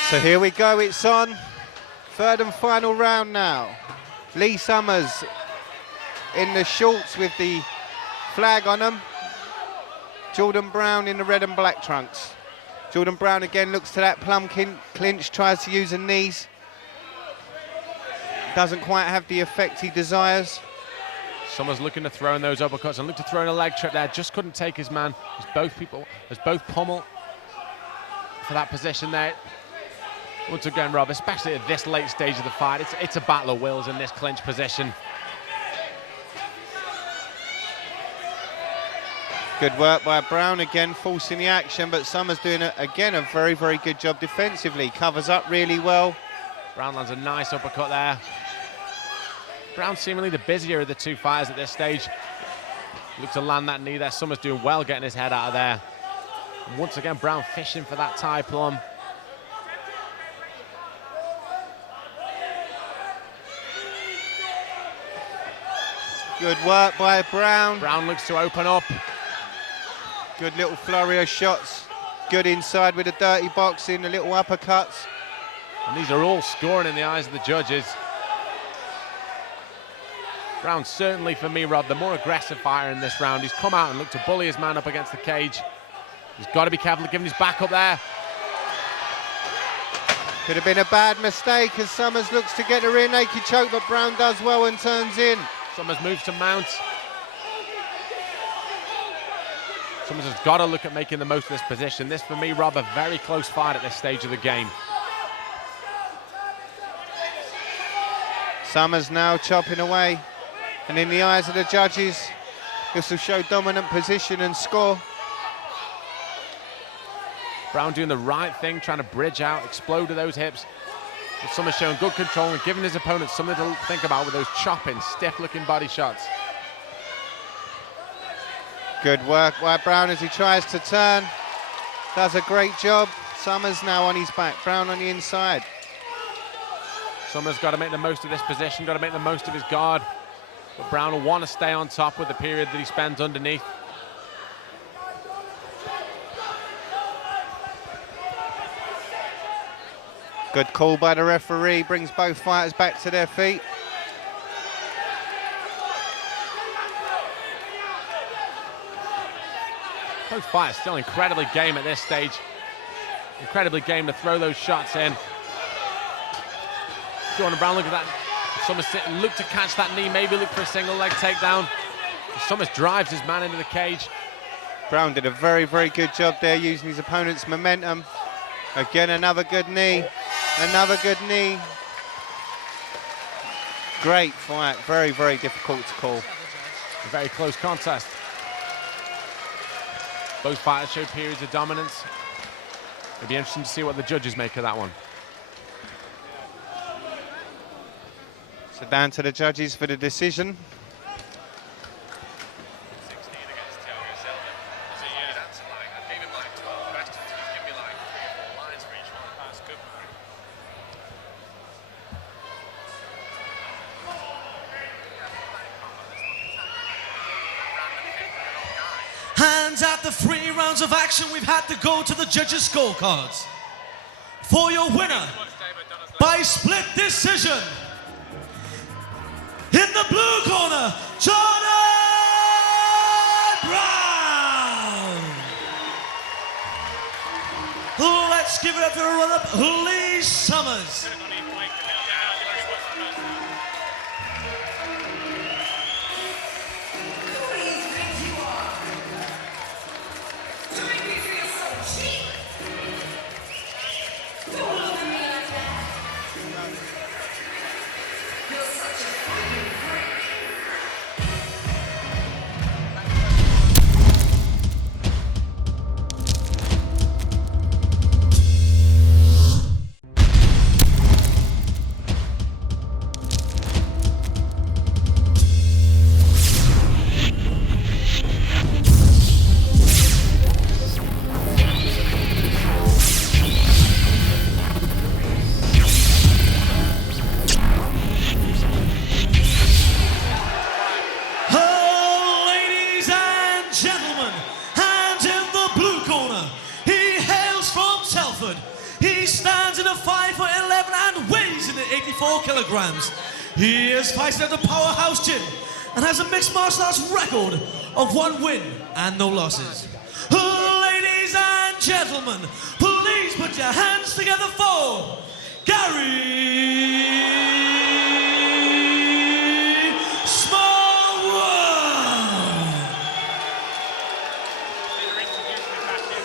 So here we go, it's on. Third and final round now. Lee Summers in the shorts with the flag on them. Jordan Brown in the red and black trunks. Jordan Brown again looks to that plum clinch, tries to use the knees. Doesn't quite have the effect he desires. Summers looking to throw in those uppercuts and looked to throw in a leg trip there, just couldn't take his man. As both pummel for that position there. Once again, Rob, especially at this late stage of the fight, it's a battle of wills in this clinch position. Good work by Brown, again forcing the action, but Summers doing, again, a very, very good job defensively. Covers up really well. Brown lands a nice uppercut there. Brown seemingly the busier of the two fighters at this stage. Looks to land that knee there. Summers doing well getting his head out of there. And once again, Brown fishing for that tie plum. Good work by Brown. Brown looks to open up. Good little flurry of shots. Good inside with the dirty boxing, the little uppercuts. And these are all scoring in the eyes of the judges. Brown certainly, for me, Rob, the more aggressive fighter in this round. He's come out and looked to bully his man up against the cage. He's got to be careful of giving his back up there. Could have been a bad mistake as Summers looks to get a rear naked choke, but Brown does well and turns in. Summers moves to mount. Summers has got to look at making the most of this position. This, for me, Rob, a very close fight at this stage of the game. Summers now chopping away. And in the eyes of the judges, this will show dominant position and score. Brown doing the right thing, trying to bridge out, explode with those hips. But Summers showing good control and giving his opponent something to think about with those chopping, stiff-looking body shots. Good work by Brown as he tries to turn. Does a great job. Summers now on his back, Brown on the inside. Summers got to make the most of this position, got to make the most of his guard. But Brown will want to stay on top with the period that he spends underneath. Good call by the referee, brings both fighters back to their feet. Both fighters still incredibly game at this stage. Incredibly game to throw those shots in. Jordan Brown, look at that. Summers look to catch that knee, maybe look for a single leg takedown. Summers drives his man into the cage. Brown did a very, very good job there, using his opponent's momentum. Again, another good knee, another good knee. Great fight, very, very difficult to call. A very close contest. Both fighters show periods of dominance. It'll be interesting to see what the judges make of that one. So down to the judges for the decision. And after 3 rounds of action, we've had to go to the judges' scorecards. For your winner, by split decision, in the blue corner, Jordan Brown. Let's give it up to the run-up, Lee Summers. Kilograms. He is fighting at the Powerhouse Gym and has a mixed martial arts record of 1 win and no losses. Ladies and gentlemen, please put your hands together for Gary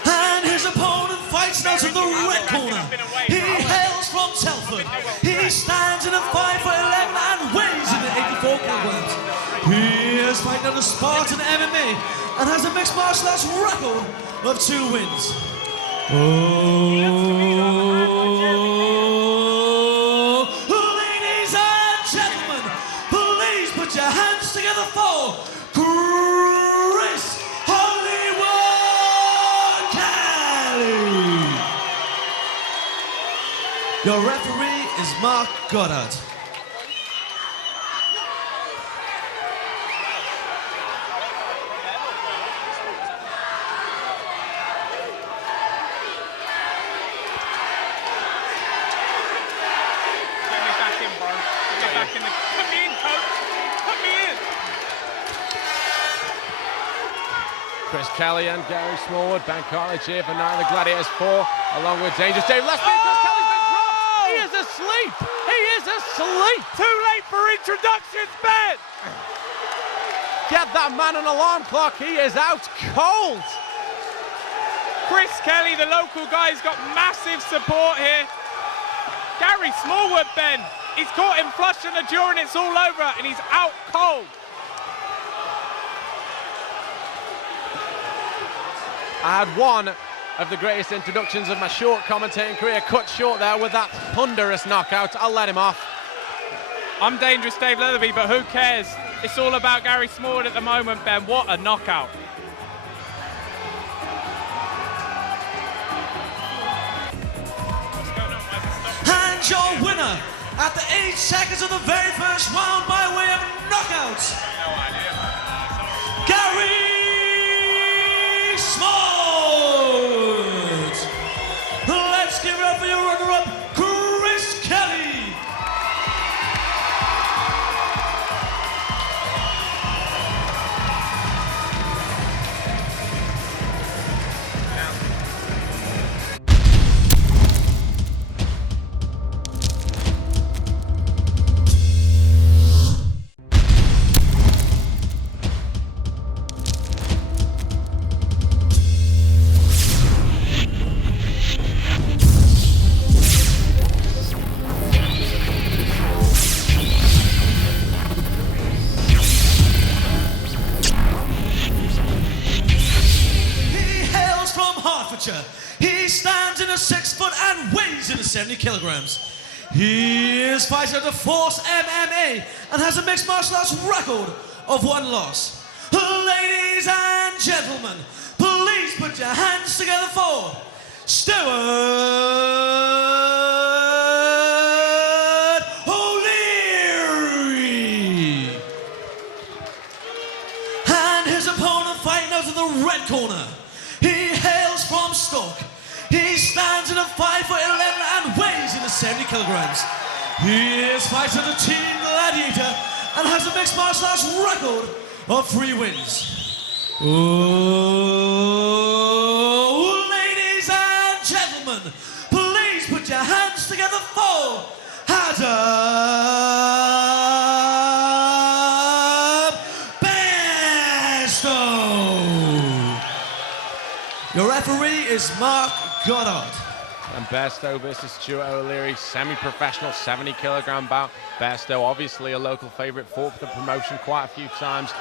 and his opponent fights now in the red corner. He hails from He is fighting under Spartan MMA and has a mixed martial arts record of 2 wins. Ladies and gentlemen, please put your hands together for Chris Hollywood Kelly. Your referee is Mark Goddard. Chris Kelly and Gary Smallwood, Ben Cartledge here for Night of the Gladiators 4, along with Dangerous Dave. Let's Chris Kelly's been dropped. He is asleep. He is asleep. Too late for introductions, Ben. Get that man an alarm clock. He is out cold. Chris Kelly, the local guy, has got massive support here. Gary Smallwood, Ben, he's caught him flush on the jaw and it's all over and he's out cold. I had one of the greatest introductions of my short commentating career cut short there with that thunderous knockout. I'll let him off. I'm Dangerous Dave Leatherby, but who cares? It's all about Gary Smallwood at the moment, Ben. What a knockout. And your winner at the 8 seconds of the very first round by way of knockout, Gary Smallwood. Let's give it up for your runner-up, Chris Kelly. He stands in a 6 foot and weighs in 70 kilograms. He is fighting under Force MMA and has a mixed martial arts record of 1 loss. Ladies and gentlemen, please put your hands together for Stuart O'Leary. And his opponent fighting out of the red corner. He hails from Stoke. He stands in a 5'11" and weighs in 70 kilograms. He is fighting the Team Gladiator and has a mixed martial arts record of 3 wins. Oh, ladies and gentlemen, please put your hands together for Adam Bairstow. Your referee is Mark Goddard. And Bairstow versus Stuart O'Leary, semi-professional 70-kilogram bout. Bairstow, obviously a local favourite, fought for the promotion quite a few times.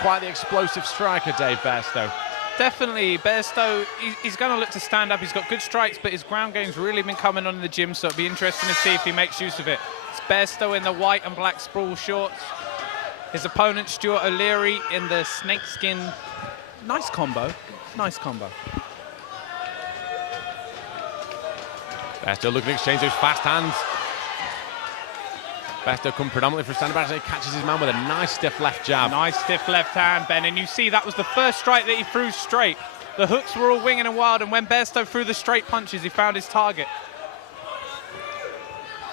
Quite the explosive striker, Dave Bairstow. Definitely, Bairstow, he's going to look to stand up. He's got good strikes, but his ground game's really been coming on in the gym, so it'll be interesting to see if he makes use of it. It's Bairstow in the white and black sprawl shorts. His opponent, Stuart O'Leary, in the snakeskin. Nice combo. Nice combo. Bairstow looking to exchange those fast hands. Bairstow come predominantly for a stand-up, he catches his man with a nice stiff left jab. Nice stiff left hand, Ben, and you see that was the first strike that he threw straight. The hooks were all winging and wild, and when Bairstow threw the straight punches, he found his target.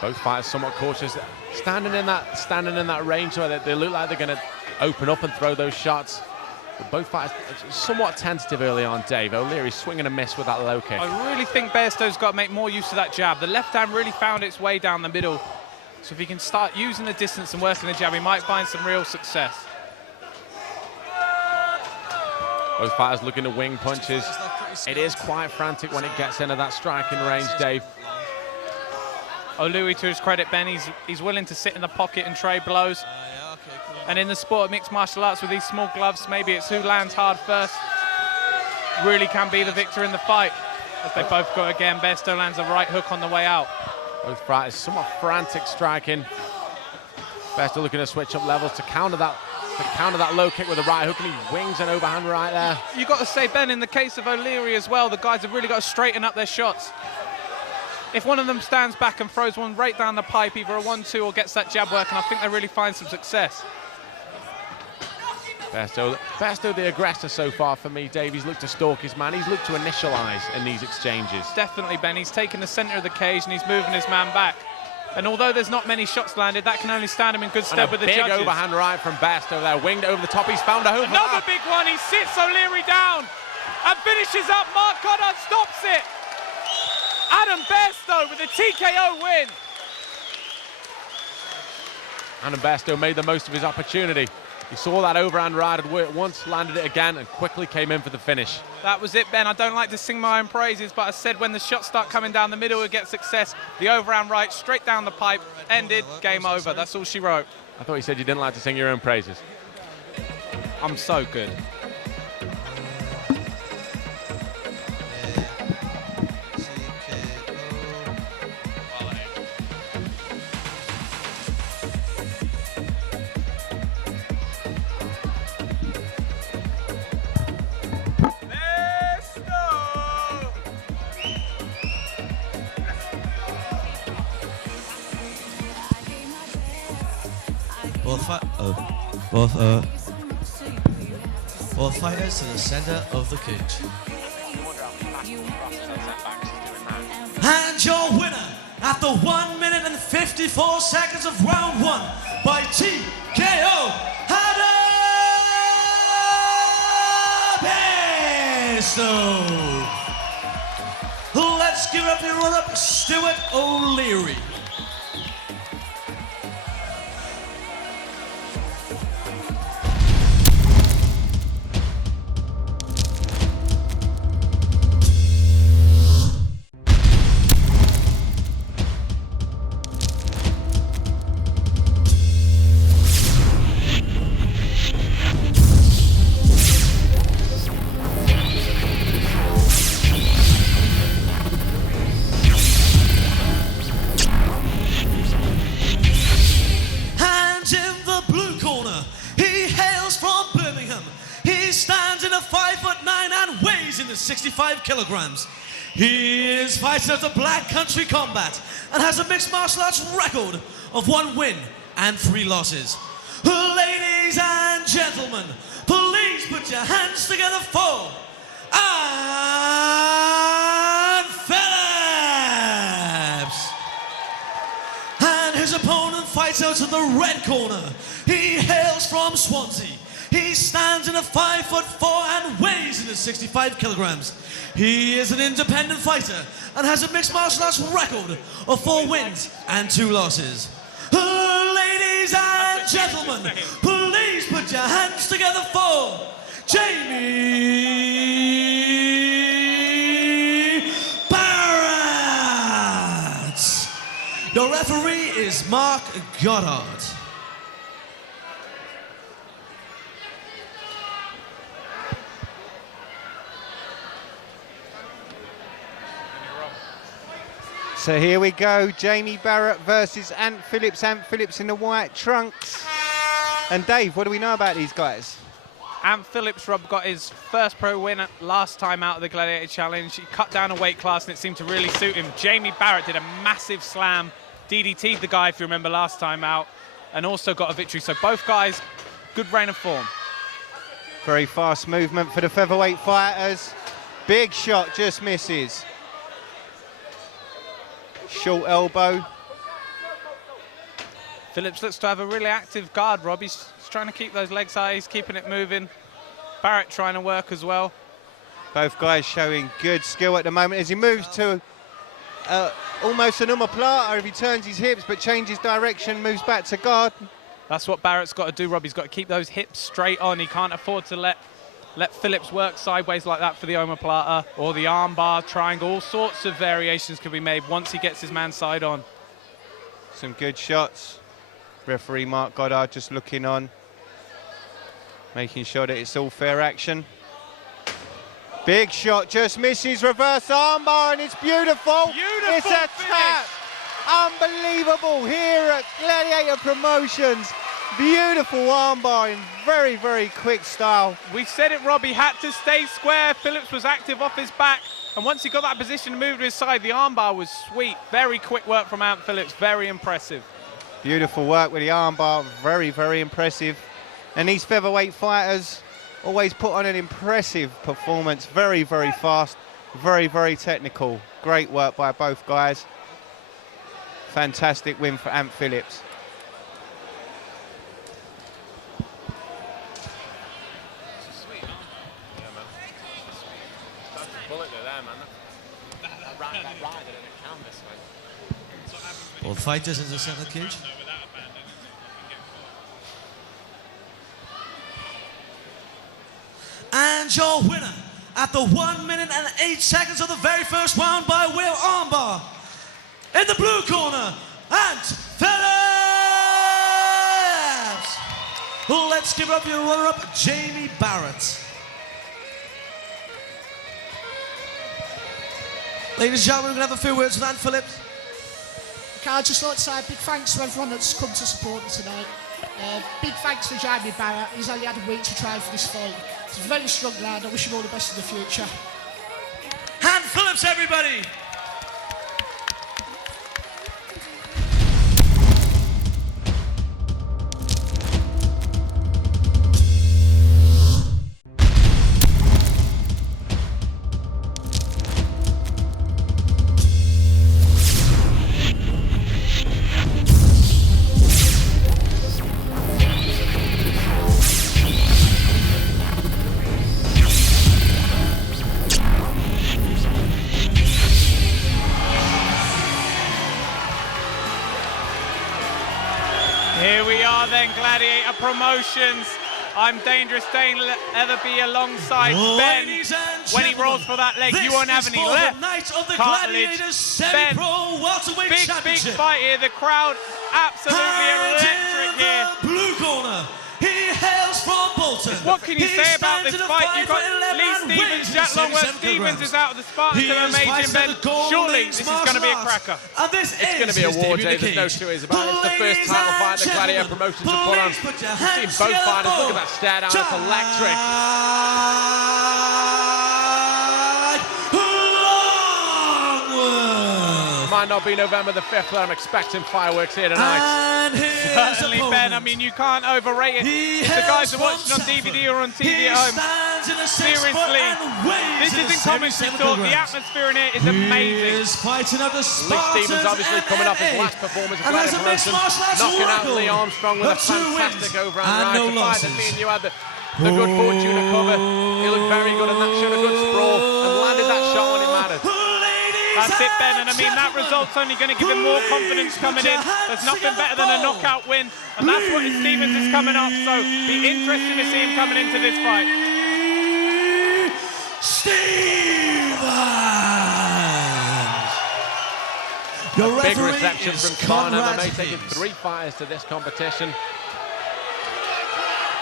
Both fighters somewhat cautious, standing in that range where they look like they're going to open up and throw those shots. But both fighters somewhat tentative early on, Dave. O'Leary swinging a miss with that low kick. I really think Bairstow's got to make more use of that jab. The left hand really found its way down the middle. So if he can start using the distance and working the jab, he might find some real success. Both fighters looking to wing punches. It is quite frantic when it gets into that striking range, Dave. O'Leary, to his credit, Ben, he's willing to sit in the pocket and trade blows. And in the sport of mixed martial arts with these small gloves, maybe it's who lands hard first really can be the victor in the fight. As they both go again, Bairstow lands a right hook on the way out. Both fighters somewhat frantic striking. Bairstow looking to switch up levels to counter that low kick with a right hook, and he wings an overhand right there. You've got to say, Ben, in the case of O'Leary as well, the guys have really got to straighten up their shots. If one of them stands back and throws one right down the pipe, either a 1-2 or gets that jab working, I think they really find some success. Bairstow the aggressor so far for me, Dave. He's looked to stalk his man. He's looked to initialise in these exchanges. Definitely, Ben. He's taken the centre of the cage and he's moving his man back. And although there's not many shots landed, that can only stand him in good stead with the judges. Big overhand right from Bairstow there, winged over the top. He's found a home. Another big one. He sits O'Leary down and finishes up. Mark Goddard stops it. Adam Bairstow with a TKO win. Adam Bairstow made the most of his opportunity. He saw that overhand right, had worked once, landed it again, and quickly came in for the finish. That was it, Ben. I don't like to sing my own praises, but I said when the shots start coming down the middle, we get success. The overhand right, straight down the pipe, ended, game over. That's all she wrote. I thought you said you didn't like to sing your own praises. I'm so good. Both fighters to the center of the cage. And your winner after 1 minute and 54 seconds of round 1 by TKO, Adam Bairstow. Let's give up the runner-up, Stuart O'Leary. Stands in a 5'9" and weighs in the 65 kilograms. He is fighting out of Black Country Combat and has a mixed martial arts record of 1 win and 3 losses. Ladies and gentlemen, please put your hands together for Ann Phillips. And his opponent fights out of the red corner. He hails from Swansea. He stands in a 5'4" and weighs in the 65 kilograms. He is an independent fighter and has a mixed martial arts record of 4 wins and 2 losses. Ladies and gentlemen, please put your hands together for Jamie Barrett. Your referee is Mark Goddard. So here we go, Jamie Barrett versus Ant Phillips. Ant Phillips in the white trunks. And Dave, what do we know about these guys? Ant Phillips, Rob, got his first pro win last time out of the Gladiator Challenge. He cut down a weight class and it seemed to really suit him. Jamie Barrett did a massive slam, DDT'd the guy, if you remember, last time out, and also got a victory. So both guys, good reign of form. Very fast movement for the featherweight fighters. Big shot, just misses. Short elbow. Phillips looks to have a really active guard, Rob. He's trying to keep those legs high, he's keeping it moving. Barrett trying to work as well. Both guys showing good skill at the moment as he moves to almost an omoplata. If he turns his hips but changes direction, moves back to guard. That's what Barrett's got to do, Rob. He's got to keep those hips straight on. He can't afford to let Phillips work sideways like that for the omoplata or the arm bar, triangle. All sorts of variations can be made once he gets his man side on. Some good shots. Referee Mark Goddard just looking on, making sure that it's all fair action. Big shot, just misses, reverse armbar, and it's beautiful. Beautiful It's a finish. tap. Unbelievable here at Gladiator Promotions. Beautiful armbar in very, very quick style. We said it, Rob, he had to stay square. Phillips was active off his back, and once he got that position to move to his side, the armbar was sweet. Very quick work from Ant Phillips, very impressive. Beautiful work with the armbar, very, very impressive. And these featherweight fighters always put on an impressive performance. Very, very fast, very, very technical. Great work by both guys. Fantastic win for Ant Phillips. Both fighters in the center cage. And your winner at the 1 minute and 8 seconds of the very first round by way of armbar. In the blue corner, Ant Phillips. Let's give up your runner-up, Jamie Barrett. Ladies and gentlemen, we're going to have a few words with Ant Phillips. Okay, I'd just like to say a big thanks to everyone that's come to support me tonight. Big thanks to Jamie Barrett. He's only had a week to train for this fight. He's a very strong lad. I wish him all the best in the future. Ant Phillips, everybody. Here we are then, Gladiator Promotions. I'm Dangerous Dane Etherby alongside Ben. Ladies and When he gentlemen, rolls for that leg, you won't have any this is for left. the night of the Cartilage. Gladiators Semi-Pro Welterweight Big Championship. fight here. The crowd absolutely And electric in here. the blue corner, he hails from Bolton. What can you He say about stands this in a fight? You've got 5'11" Lee and Stevens, weighs Jack 77 Longworth. Stevens kilograms. is out of the Spartans He to is amazing, fighting Ben. the Golden Surely Links this is going to be a martial arts. cracker. And this It's going to be a his war debut day, in the there's no cage. two ways about it. It's the first Ladies title and fight that Gladiator gentlemen, Promotions have put on. please put your We've seen hands both together fighters. Look at for that stare down, it's electric. Longworth. Might not be November the 5th, but I'm expecting fireworks here tonight. And his Certainly, Ben. I opponent. mean, you can't overrate it. He If the guys are hails watching on from DVD or on Stafford. TV at home, He stands in a 6 foot seriously, and weighs this in a isn't commentary 77 talk. The kilograms. atmosphere in here is He amazing. is fighting at the Lee Spartans Stevens obviously coming off his MMA. last performance at And has Gladiator a mixed Promotions, martial arts knocking out record Lee Armstrong with a of 2 fantastic wins overhand and right. no The fight that losses. me and you had the good fortune to cover. He looked very good and that showed a good sprawl and landed that shot when it mattered. That's it, Ben, and I mean, that result's only going to give him more confidence coming in. There's nothing better than a knockout win, and that's what Stevens is coming up, so be interesting to see him coming into this fight. Stevens! Your Big referee reception is from Khan Conrad MMA, taking Higgs. 3 fighters to this competition.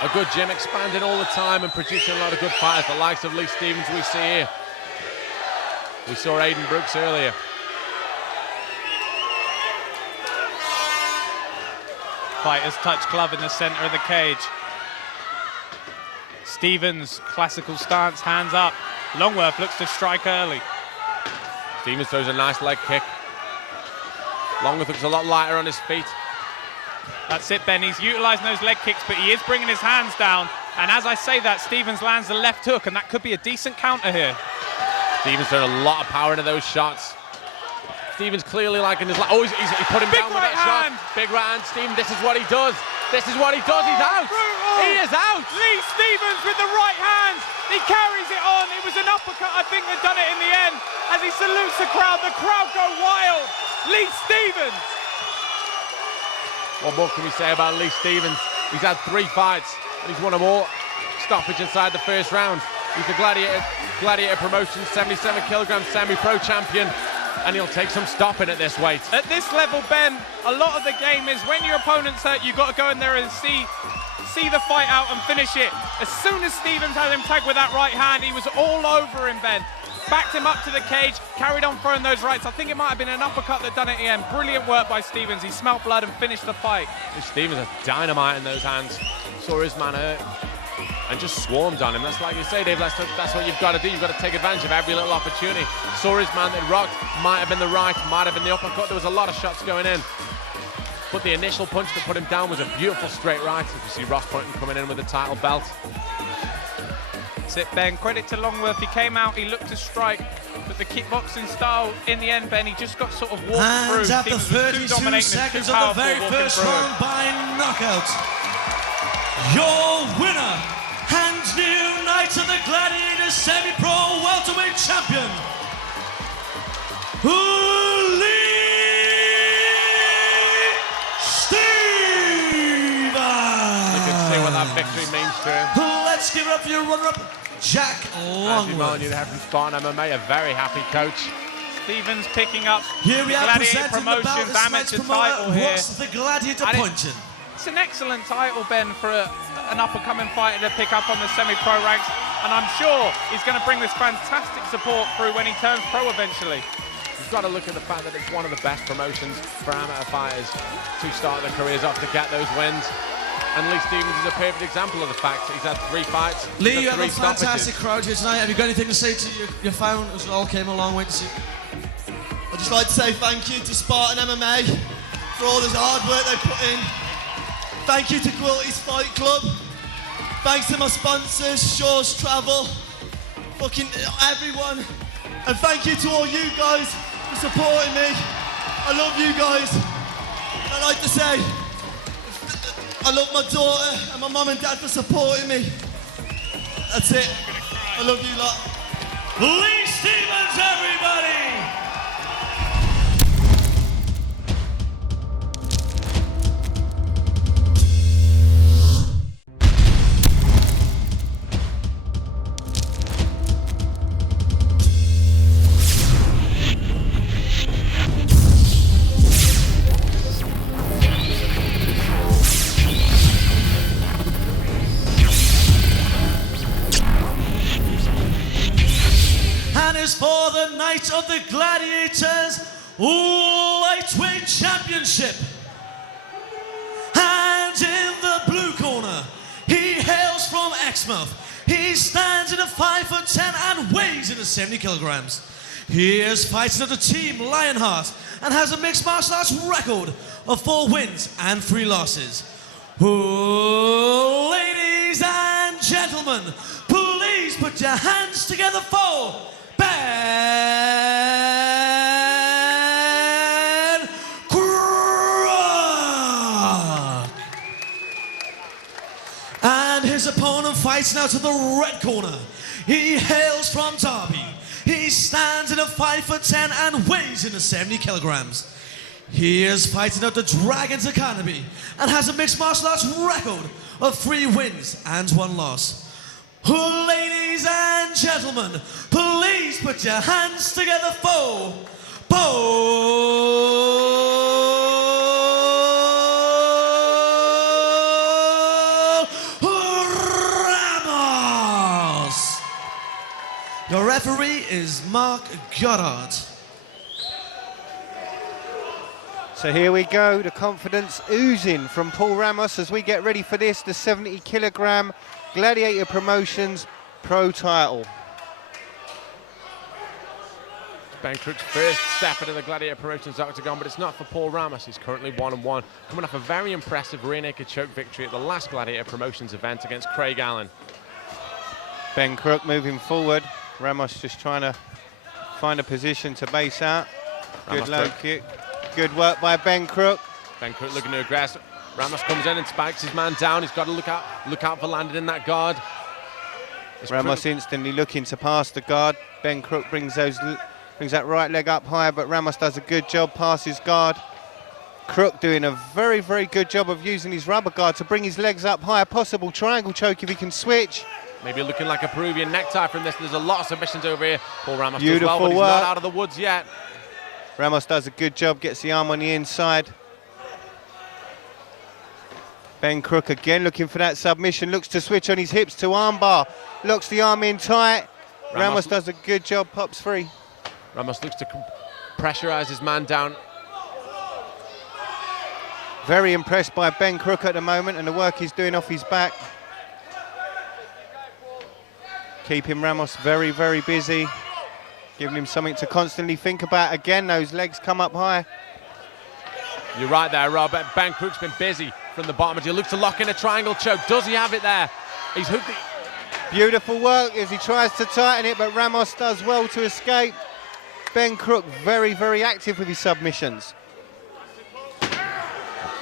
A good gym, expanding all the time and producing a lot of good fighters. The likes of Lee Stevens we see here. We saw Aiden Brooks earlier. Fighters touch glove in the center of the cage. Stevens, classical stance, hands up. Longworth looks to strike early. Stevens throws a nice leg kick. Longworth looks a lot lighter on his feet. That's it, Ben. He's utilising those leg kicks, but he is bringing his hands down. And as I say that, Stevens lands the left hook, and that could be a decent counter here. Stevens throwing a lot of power into those shots. Stevens clearly liking his... Oh, he put him Big down with right that hand. shot. Big right hand, Stevens. This is what he does. This is what he does. He's out. Brutal. He is out. Lee Stevens with the right hand. He carries it on. It was an uppercut. I think they've done it in the end. As he salutes the crowd go wild. Lee Stevens. What more can we say about Lee Stevens? He's had 3 fights, and he's won them all. Stoppage inside the first round. He's the Gladiator Promotions 77 kilogram semi-pro champion. and he'll take some stopping at this weight. At this level, Ben, a lot of the game is when your opponent's hurt, you've got to go in there and see the fight out and finish it. As soon as Stevens had him tagged with that right hand, he was all over him, Ben. Backed him up to the cage, carried on throwing those rights. I think it might have been an uppercut that done it again. Brilliant work by Stevens. He smelt blood and finished the fight. Stevens has dynamite in those hands. Saw his man hurt and just swarmed on him. That's like you say, Dave, that's what you've got to do. You've got to take advantage of every little opportunity. Saw his man that rocked, might have been the right, might have been the uppercut. There was a lot of shots going in. But the initial punch that put him down was a beautiful straight right. You see Ross Poynton coming in with the title belt. That's it, Ben. Credit to Longworth. He came out, he looked to strike, but the kickboxing style in the end, Ben, he just got sort of walked through. And after 32 seconds of the very first round by knockout, your winner and new Knights of the Gladiators semi-pro welterweight champion, Lee Stevens. You can see what that victory means to him. Let's give it up for your runner-up, Jack Longworth. You'd have from Spartan MMA, a very happy coach. Stevens picking up Here we are Gladiator presenting the bout, Promotions this amateur night's title promoter, here. Ross the Gladiator And punching. It's an excellent title, Ben, for an up-and-coming fighter to pick up on the semi-pro ranks, and I'm sure he's going to bring this fantastic support through when he turns pro eventually. You've got to look at the fact that it's one of the best promotions for amateur fighters to start their careers off, to get those wins. And Lee Stevens is a perfect example of the fact that he's had 3 fights. Lee, you have a stoppages. fantastic crowd here tonight. Have you got anything to say to your fans? It all came a long way to see. I'd just like to say thank you to Spartan MMA for all this hard work they put in. Thank you to Quilty's Fight Club. Thanks to my sponsors, Shaw's Travel, fucking everyone. And thank you to all you guys for supporting me. I love you guys. And I'd like to say, I love my daughter and my mum and dad for supporting me. That's it. I love you lot. Lee Stevens, everybody! Is for the Knights of the Gladiators Lightweight Championship. And in the blue corner, he hails from Exmouth. He stands in a 5'10" and weighs in at 70 kilograms. He is fighting under Team Lionheart and has a mixed martial arts record of 4 wins and 3 losses. Ladies and gentlemen, please put your hands together for Ben Crook. And his opponent fights now to the red corner. He hails from Derby. He stands in a 5'10" and weighs in at 70 kilograms. He is fighting out the Dragons Academy and has a mixed martial arts record of 3 wins and 1 loss. Ladies and gentlemen, please put your hands together for Paul Ramos. Your referee is Mark Goddard. So here we go, the confidence oozing from Paul Ramos as we get ready for this, the 70 kilogram Gladiator Promotions Pro title. Ben Crook's first step into the Gladiator Promotions octagon, but it's not for Paul Ramos. He's currently 1-1, coming off a very impressive rear naked choke victory at the last Gladiator Promotions event against Craig Allen. Ben Crook moving forward. Ramos just trying to find a position to base out. Good low kick. Good work by Ben Crook. Ben Crook looking to aggress. Ramos comes in and spikes his man down. He's got to look out for landing in that guard. Ramos instantly looking to pass the guard. Ben Crook brings that right leg up higher, but Ramos does a good job, passes guard. Crook doing a very, very good job of using his rubber guard to bring his legs up higher. Possible triangle choke if he can switch. Maybe looking like a Peruvian necktie from this. There's a lot of submissions over here. Paul Ramos Beautiful does well, but he's work. not out of the woods yet. Ramos does a good job, gets the arm on the inside. Ben Crook again looking for that submission, looks to switch on his hips to armbar, locks the arm in tight. Ramos does a good job, pops free. Ramos looks to pressurize his man down. Very impressed by Ben Crook at the moment and the work he's doing off his back. Keeping Ramos very, very busy. Giving him something to constantly think about. Again, those legs come up high. You're right there, Rob. Ben Crook's been busy from the bottom. He looks to lock in a triangle choke. Does he have it there? He's hooked it. Beautiful work as he tries to tighten it, but Ramos does well to escape. Ben Crook very, very active with his submissions.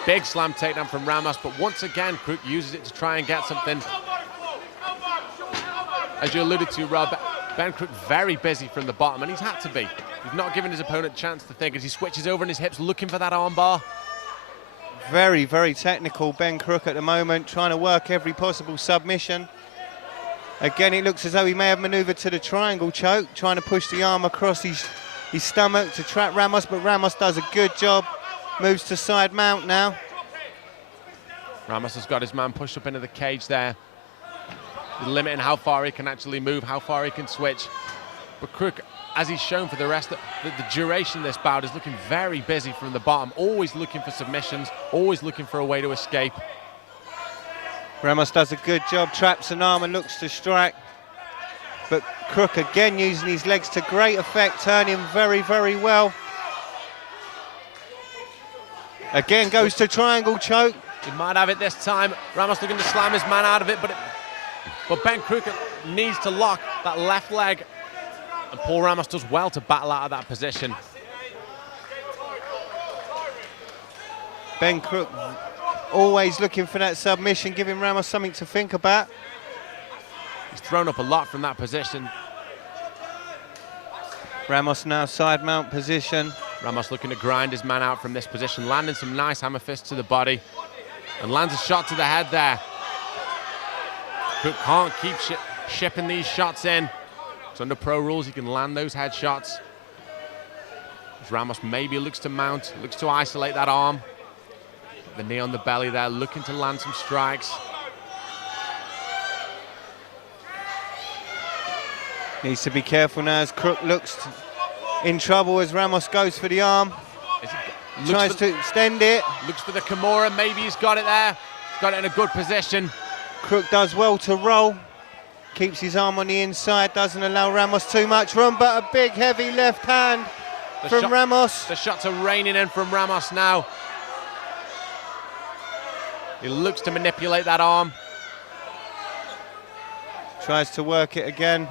Big slam takedown from Ramos, but once again, Crook uses it to try and get something. As you alluded to, Rob, Ben Crook very busy from the bottom, and he's had to be. He's not giving his opponent a chance to think as he switches over on his hips, looking for that armbar. Very, very technical Ben Crook at the moment, trying to work every possible submission. Again, it looks as though he may have manoeuvred to the triangle choke, trying to push the arm across his stomach to trap Ramos, but Ramos does a good job. Moves to side mount now. Ramos has got his man pushed up into the cage there, limiting how far he can actually move, how far he can switch. But Crook, as he's shown for the rest of the duration of this bout, is looking very busy from the bottom, always looking for submissions, always looking for a way to escape. Ramos does a good job, traps an arm and looks to strike. But Crook again using his legs to great effect, turning very, very well. Again goes to triangle choke. He might have it this time. Ramos looking to slam his man out of it, but Ben Crook needs to lock that left leg. And Paul Ramos does well to battle out of that position. Ben Crook always looking for that submission, giving Ramos something to think about. He's thrown up a lot from that position. Ramos now side mount position. Ramos looking to grind his man out from this position, landing some nice hammer fists to the body, and lands a shot to the head there. Crook can't keep shipping these shots in. So under pro rules, he can land those head shots. As Ramos maybe looks to mount, looks to isolate that arm. The knee on the belly there, looking to land some strikes. Needs to be careful now as Crook looks in trouble as Ramos goes for the arm. Tries to extend it. Looks for the Kimura, maybe he's got it there. He's got it in a good position. Crook does well to roll. Keeps his arm on the inside, doesn't allow Ramos too much room, but a big heavy left hand from Ramos. The shots are raining in from Ramos now. He looks to manipulate that arm. Tries to work it again.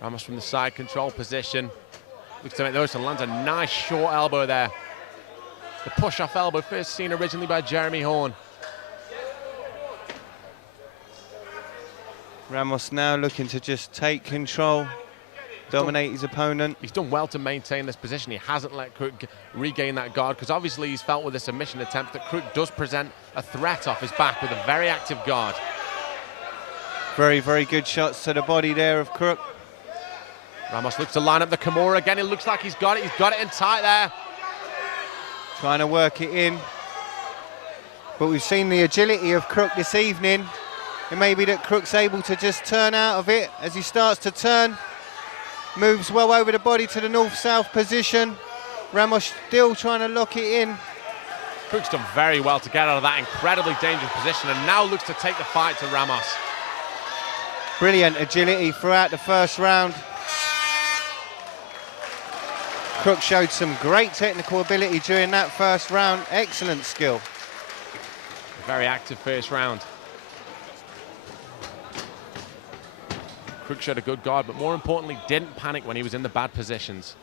Ramos from the side control position. Looks to make those and lands a nice short elbow there. The push-off elbow, first seen originally by Jeremy Horn. Ramos now looking to just take control, dominate his opponent. He's done well to maintain this position. He hasn't let Crook regain that guard, because obviously he's felt with the submission attempt that Crook does present a threat off his back with a very active guard. Very, very good shots to the body there of Crook. Ramos looks to line up the Kimura again. It looks like he's got it. He's got it in tight there. Trying to work it in. But we've seen the agility of Crook this evening. It may be that Crook's able to just turn out of it as he starts to turn. Moves well over the body to the north-south position. Ramos still trying to lock it in. Crook's done very well to get out of that incredibly dangerous position and now looks to take the fight to Ramos. Brilliant agility throughout the first round. Crook showed some great technical ability during that first round. Excellent skill. Very active first round. Crook showed a good guard, but more importantly, didn't panic when he was in the bad positions.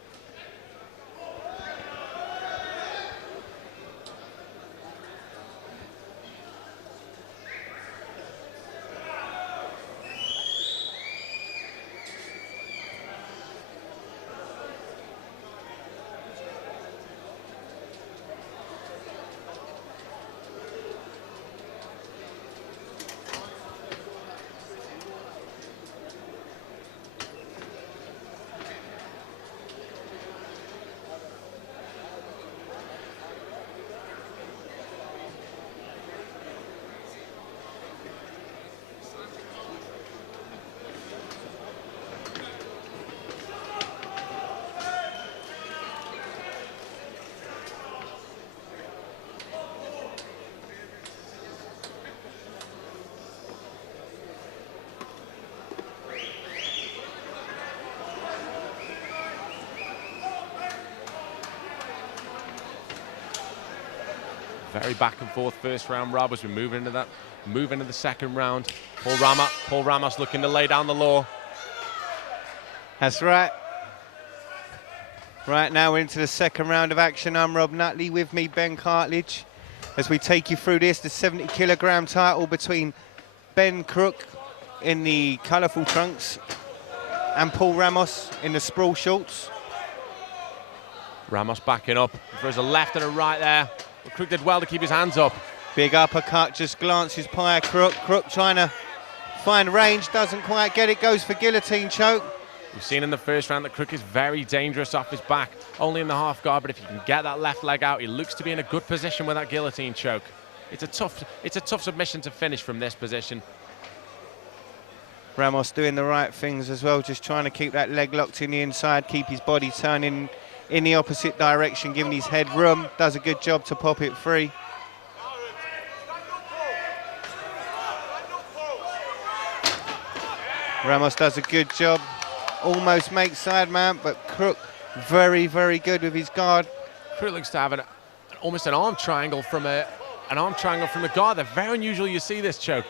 Very back and forth first round, Rob, as we move into the second round. Paul Ramos looking to lay down the law. That's right. Right now we're into the second round of action. I'm Rob Nutley, with me Ben Cartledge, as we take you through this, the 70 kilogram title between Ben Crook in the colourful trunks and Paul Ramos in the sprawl shorts. Ramos backing up. There's a left and a right there. But Crook did well to keep his hands up. Big uppercut, just glances by Crook. Crook trying to find range, doesn't quite get it, goes for guillotine choke. We've seen in the first round that Crook is very dangerous off his back, only in the half guard, but if he can get that left leg out, he looks to be in a good position with that guillotine choke. It's a tough submission to finish from this position. Ramos doing the right things as well, just trying to keep that leg locked in the inside, keep his body turning in the opposite direction, giving his head room. Does a good job to pop it free. Ramos does a good job. Almost makes side mount, but Crook very, very good with his guard. Crook looks to have almost an arm triangle from the guard. They're very unusual you see this choke.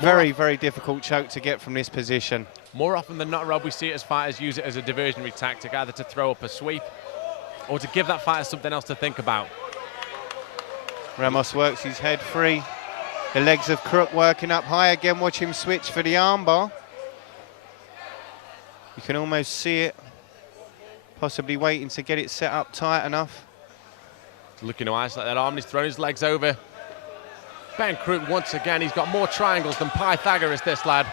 Very, very difficult choke to get from this position. More often than not, Rob, we see it as fighters use it as a diversionary tactic, either to throw up a sweep or to give that fighter something else to think about. Ramos works his head free. The legs of Crook working up high again. Watch him switch for the armbar. You can almost see it, possibly waiting to get it set up tight enough. Looking to isolate that arm, he's thrown his legs over. Ben Crook, once again, he's got more triangles than Pythagoras, this lad.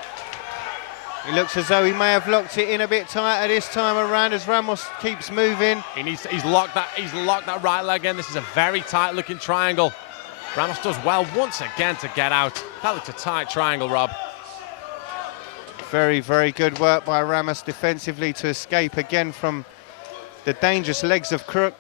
He looks as though he may have locked it in a bit tighter this time around as Ramos keeps moving. He's locked that right leg in. This is a very tight-looking triangle. Ramos does well once again to get out. That looked a tight triangle, Rob. Very, very good work by Ramos defensively to escape again from the dangerous legs of Crook.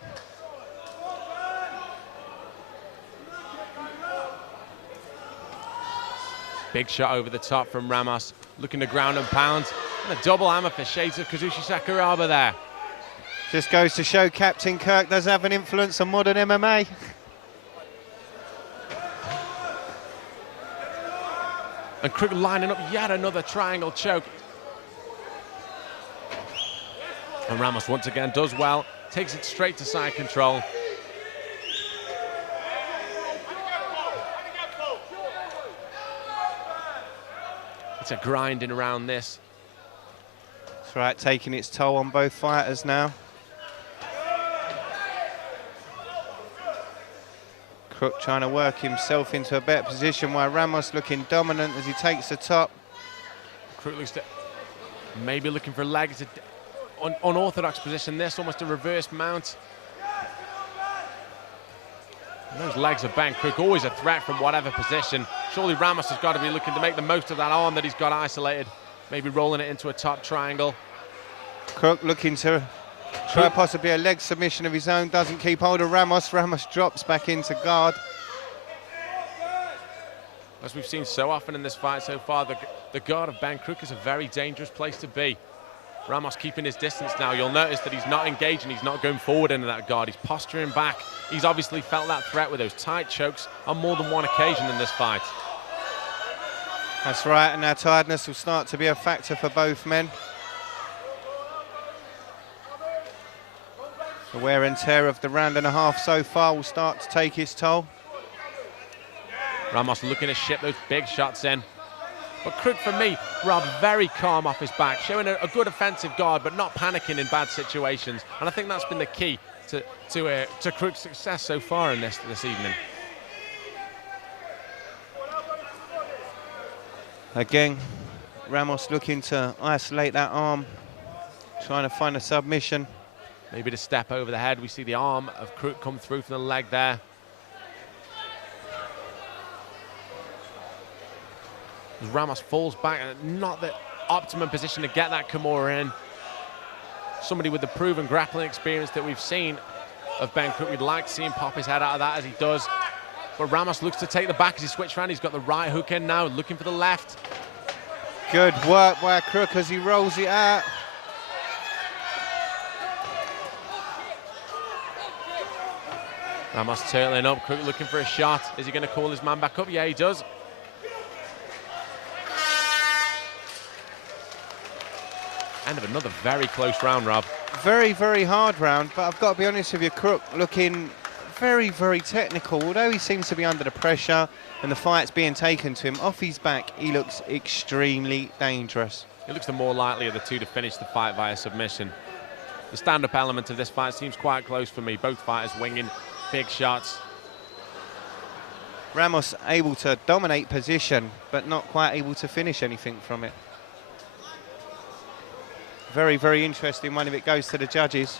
Big shot over the top from Ramos, looking to ground and pound. And a double hammer for shades of Kazushi Sakuraba there. Just goes to show Captain Kirk does have an influence on modern MMA. And Crook lining up yet another triangle choke. And Ramos once again does well, takes it straight to side control. It's a grinding around this. That's right, taking its toll on both fighters now. Crook trying to work himself into a better position while Ramos looking dominant as he takes the top. Crook looks to maybe looking for leg. It's an unorthodox position, this, almost a reverse mount. And those legs of Ben Crook, always a threat from whatever position. Surely Ramos has got to be looking to make the most of that arm that he's got isolated. Maybe rolling it into a top triangle. Crook looking to try possibly a leg submission of his own, doesn't keep hold of Ramos. Ramos drops back into guard. As we've seen so often in this fight so far, the guard of Ben Crook is a very dangerous place to be. Ramos keeping his distance now. You'll notice that he's not engaging, he's not going forward into that guard. He's posturing back. He's obviously felt that threat with those tight chokes on more than one occasion in this fight. That's right, and now tiredness will start to be a factor for both men. The wear and tear of the round and a half so far will start to take its toll. Ramos looking to ship those big shots in. But Crook, for me, Rob, very calm off his back, showing a good offensive guard, but not panicking in bad situations. And I think that's been the key to Crook's success so far in this evening. Again, Ramos looking to isolate that arm, trying to find a submission. Maybe to step over the head. We see the arm of Crook come through from the leg there. As Ramos falls back, not the optimum position to get that Kimura in. Somebody with the proven grappling experience that we've seen of Ben Crook, we'd like to see him pop his head out of that as he does. But Ramos looks to take the back as he switches around. He's got the right hook in now, looking for the left. Good work by Crook as he rolls it out. Ramos turtling up, Crook looking for a shot. Is he going to call his man back up? Yeah, he does. End of another very close round, Rob. Very, very hard round, but I've got to be honest with you, Crook looking very, very technical. Although he seems to be under the pressure and the fight's being taken to him, off his back, he looks extremely dangerous. He looks the more likely of the two to finish the fight via submission. The stand-up element of this fight seems quite close for me. Both fighters winging big shots. Ramos able to dominate position, but not quite able to finish anything from it. Very, very interesting one if it goes to the judges.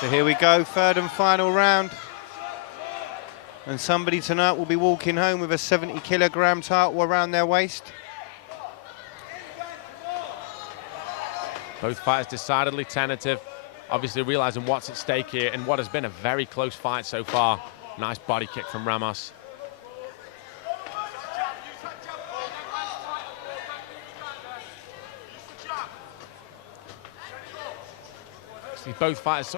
So here we go, third and final round. And somebody tonight will be walking home with a 70-kilogram title around their waist. Both fighters decidedly tentative, obviously realizing what's at stake here in what has been a very close fight so far. Nice body kick from Ramos. See both fighters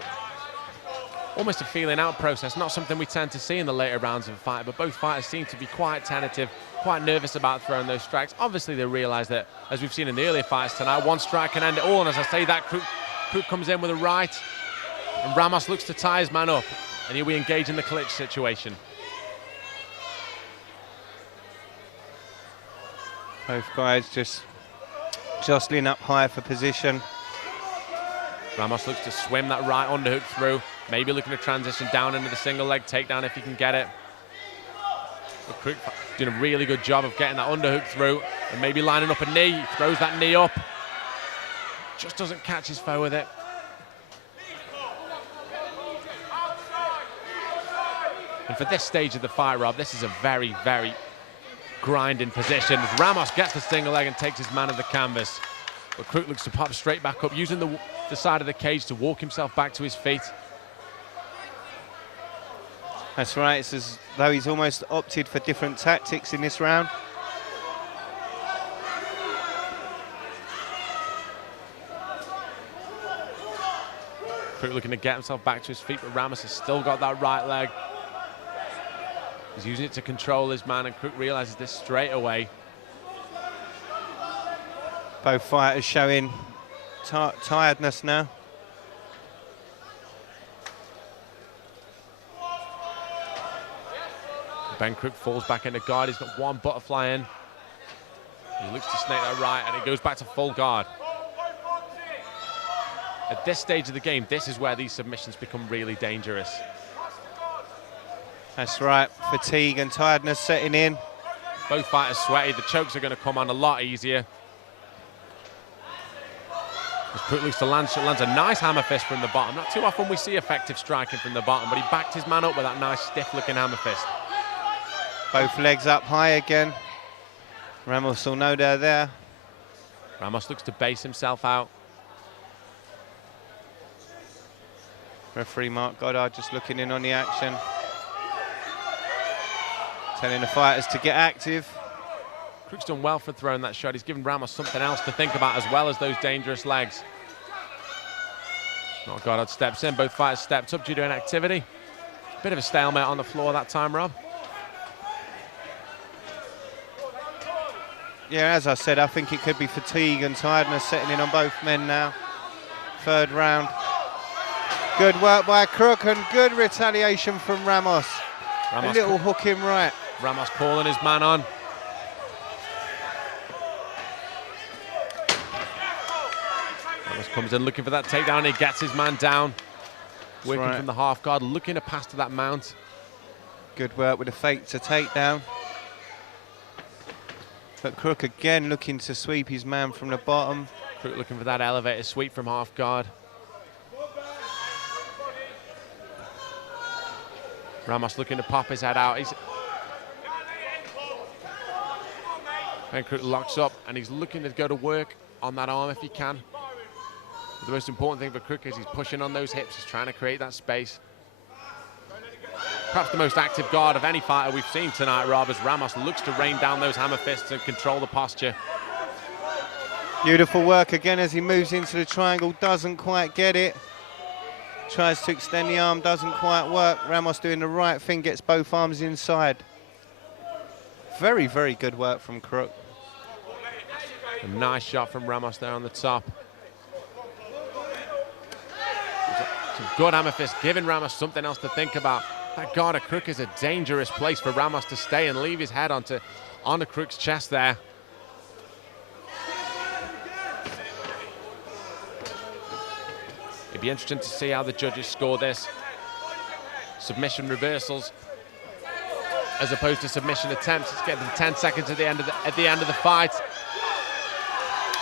almost a feeling out process, not something we tend to see in the later rounds of a fight, but both fighters seem to be quite tentative, quite nervous about throwing those strikes. Obviously they realize that, as we've seen in the earlier fights tonight, one strike can end it all, and as I say that, Crook comes in with a right, and Ramos looks to tie his man up, and here we engage in the clinch situation. Both guys just jostling up high for position. Ramos looks to swim that right underhook through, maybe looking to transition down into the single leg takedown if he can get it. But Crook doing a really good job of getting that underhook through and maybe lining up a knee. He throws that knee up, just doesn't catch his foe with it. And for this stage of the fight, Rob, this is a very, very grinding position. As Ramos gets the single leg and takes his man of the canvas. But Crook looks to pop straight back up, using the side of the cage to walk himself back to his feet. That's right, it's as though he's almost opted for different tactics in this round. Crook looking to get himself back to his feet, but Ramos has still got that right leg. He's using it to control his man, and Crook realizes this straight away. Both fighters showing tiredness now. Ben Crook falls back into guard. He's got one butterfly in. He looks to snake that right, and he goes back to full guard. At this stage of the game, this is where these submissions become really dangerous. That's right, fatigue and tiredness setting in. Both fighters sweaty. The chokes are going to come on a lot easier. As Crook looks to lands a nice hammer fist from the bottom. Not too often we see effective striking from the bottom, but he backed his man up with that nice stiff-looking hammer fist. Both legs up high again. Ramos will know they're there. Ramos looks to base himself out. Referee Mark Goddard just looking in on the action. Telling the fighters to get active. Crook's done well for throwing that shot. He's given Ramos something else to think about as well as those dangerous legs. Mark Goddard steps in. Both fighters stepped up due to inactivity. Bit of a stalemate on the floor that time, Rob. Yeah, as I said, I think it could be fatigue and tiredness setting in on both men now. Third round. Good work by Crook and good retaliation from Ramos. A little hook in right. Ramos calling his man on. Ramos comes in looking for that takedown. He gets his man down. Working from the half guard, looking to pass to that mount. Good work with a fake to takedown. But Crook again looking to sweep his man from the bottom. Crook looking for that elevator sweep from half guard. Ramos looking to pop his head out. And Crook locks up, and he's looking to go to work on that arm if he can. But the most important thing for Crook is he's pushing on those hips. He's trying to create that space. Perhaps the most active guard of any fighter we've seen tonight, Rob, as Ramos looks to rain down those hammer fists and control the posture. Beautiful work again as he moves into the triangle, doesn't quite get it. Tries to extend the arm, doesn't quite work. Ramos doing the right thing, gets both arms inside. Very, very good work from Crook. A nice shot from Ramos there on the top. Some good hammer fist, giving Ramos something else to think about. That guard of Crook is a dangerous place for Ramos to stay and leave his head onto Crook's chest there. It'd be interesting to see how the judges score this. Submission reversals as opposed to submission attempts. It's getting 10 seconds at the end of the fight.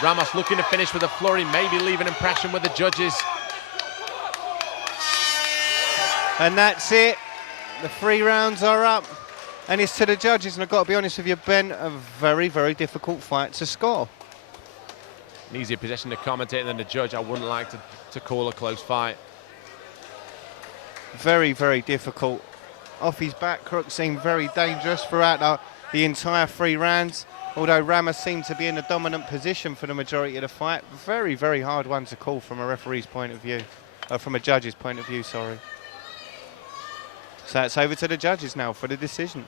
Ramos looking to finish with a flurry, maybe leave an impression with the judges. And that's it. The 3 rounds are up, and it's to the judges. And I've got to be honest with you, Ben, a very, very difficult fight to score. An easier position to commentate than the judge. I wouldn't like to call a close fight. Very, very difficult. Off his back, Crook seemed very dangerous throughout the entire 3 rounds, although Ramos seemed to be in a dominant position for the majority of the fight. Very, very hard one to call from a referee's point of view, from a judge's point of view, sorry. So it's over to the judges now for the decision.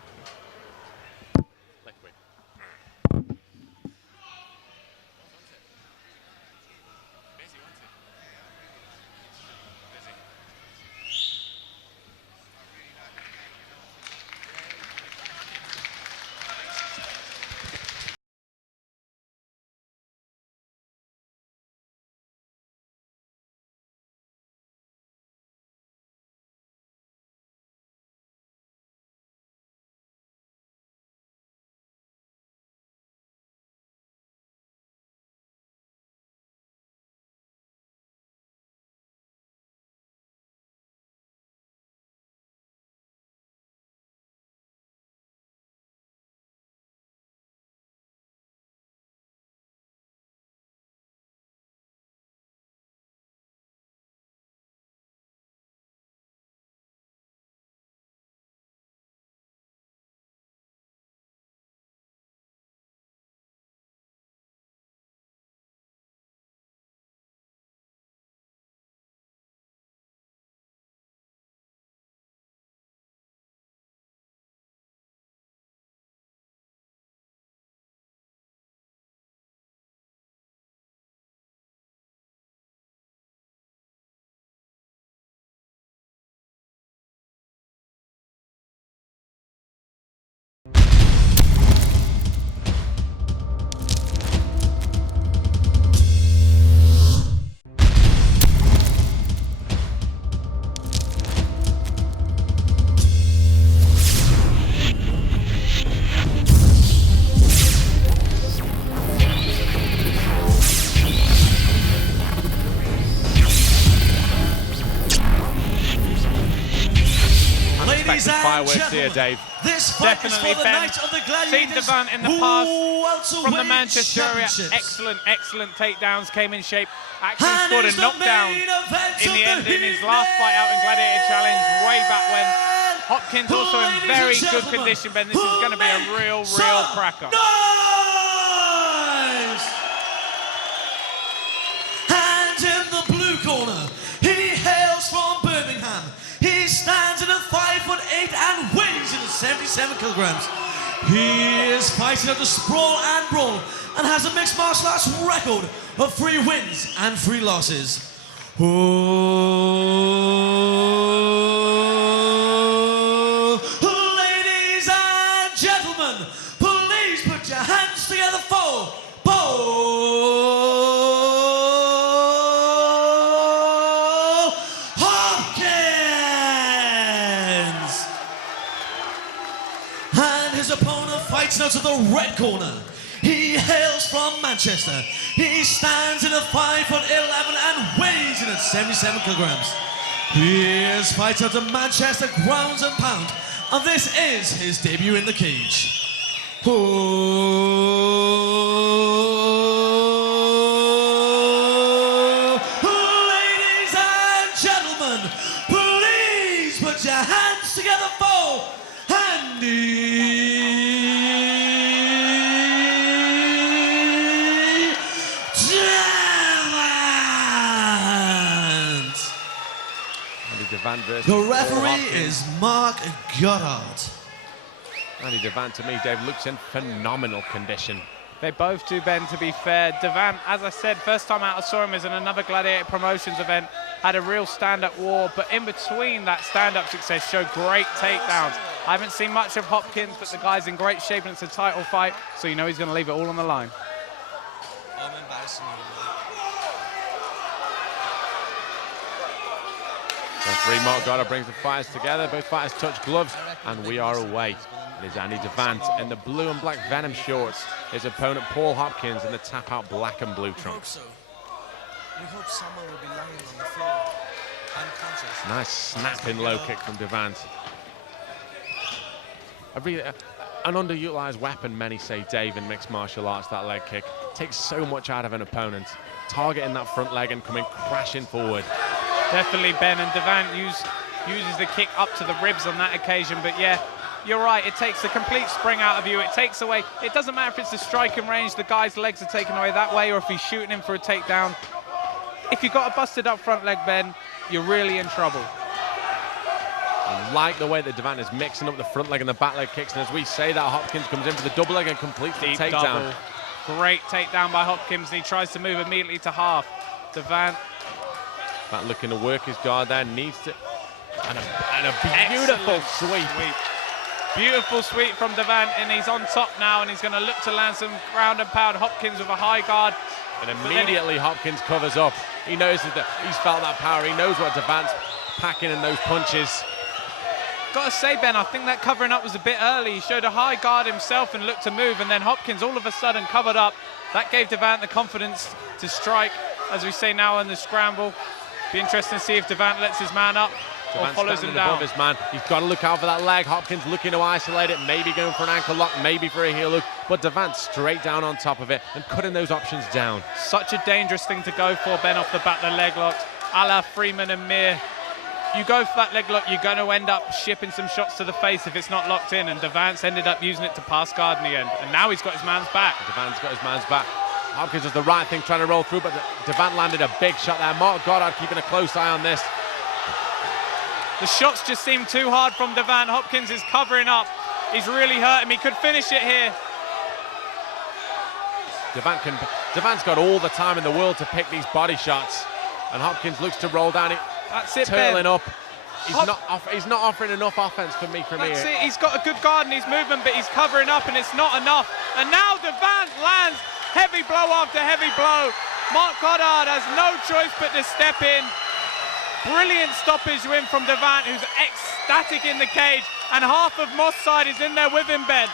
Fireworks here, Dave. This fight Definitely, is for the Ben. night of the Gladiators. Seen Devant in the past from the Welterweight Manchester area. Championships. Excellent takedowns, came in shape. Actually And scored a it's the knockdown main event in the of end the in his last fight out in Gladiator Challenge way back when. Hopkins also in Ladies very and good gentlemen, condition, Ben. This is going to be a real cracker. Nice! And in the blue corner, he hails from Birmingham. He stands in a 5'8" and weighs in at 77 kilograms. He is fighting at the sprawl and brawl and has a mixed martial arts record of 3 wins and 3 losses. Ladies and gentlemen, please put your hands together for Hopkins! And his opponent fights now to the red corner. He hails from Manchester. He stands in a 5'11" and weighs in at 77 kilograms. He is fighter of the Manchester grounds and pound, and this is his debut in the cage. Ladies and gentlemen, please put your hands together for Andy Devant versus The referee is Mark Goddard. Andy Devant, to me, Dave, looks in phenomenal condition. They both do, Ben, to be fair. Devant, as I said, first time out I saw him as in another Gladiator Promotions event, had a real stand-up war, but in between that stand-up success showed great takedowns. I haven't seen much of Hopkins, but the guy's in great shape and it's a title fight, so you know he's going to leave it all on the line. I'm embarrassing you. Referee Mark Goddard brings the fighters together. Both fighters touch gloves, and we are away. It is Andy Devant in the blue and black Venom shorts. His opponent Paul Hopkins in the tap-out black and blue trunks. We hope someone will be lying on the floor, unconscious. Nice snapping low kick from Devant. An underutilized weapon, many say, Dave, in mixed martial arts, that leg kick. Takes so much out of an opponent. Targeting that front leg and coming crashing forward. Definitely, Ben, and Devant uses the kick up to the ribs on that occasion, but yeah, you're right, it takes a complete spring out of you. It takes away, it doesn't matter if it's the striking range, the guy's legs are taken away that way, or if he's shooting him for a takedown. If you've got a busted up front leg, Ben, you're really in trouble. I like the way that Devant is mixing up the front leg and the back leg kicks, and as we say that, Hopkins comes in for the double leg and completes the takedown. Double. Great takedown by Hopkins, and he tries to move immediately to half. Devant. That looking to work his guard there, needs to, and a beautiful sweep. Beautiful sweep from Devant, and he's on top now, and he's going to look to land some ground and pound. Hopkins with a high guard. And immediately Hopkins covers up. He knows that he's felt that power. He knows what Devant's packing in those punches. Got to say, Ben, I think that covering up was a bit early. He showed a high guard himself and looked to move, and then Hopkins all of a sudden covered up. That gave Devant the confidence to strike, as we say now in the scramble. Be interesting to see if Devant lets his man up or follows him down. Above his man. He's got to look out for that leg. Hopkins looking to isolate it, maybe going for an ankle lock, maybe for a heel hook, but Devant straight down on top of it and cutting those options down. Such a dangerous thing to go for, Ben, off the bat, the leg locks, a la Freeman and Mir. You go for that leg lock, you're going to end up shipping some shots to the face if it's not locked in, and Devant's ended up using it to pass guard in the end, and now he's got his man's back. Devant's got his man's back. Hopkins does the right thing, trying to roll through, but Devant landed a big shot there. Mark Goddard keeping a close eye on this. The shots just seem too hard from Devant. Hopkins is covering up. He's really hurt him. He could finish it here. Devant's got all the time in the world to pick these body shots, and Hopkins looks to roll down. That's it, turtling Ben. up. He's not offering enough offense for me. That's it. He's got a good guard in his movement, but he's covering up, and it's not enough. And now Devant lands heavy blow after heavy blow. Mark Goddard has no choice but to step in. Brilliant stoppage win from Devant, who's ecstatic in the cage, and half of Moss' side is in there with him, Ben.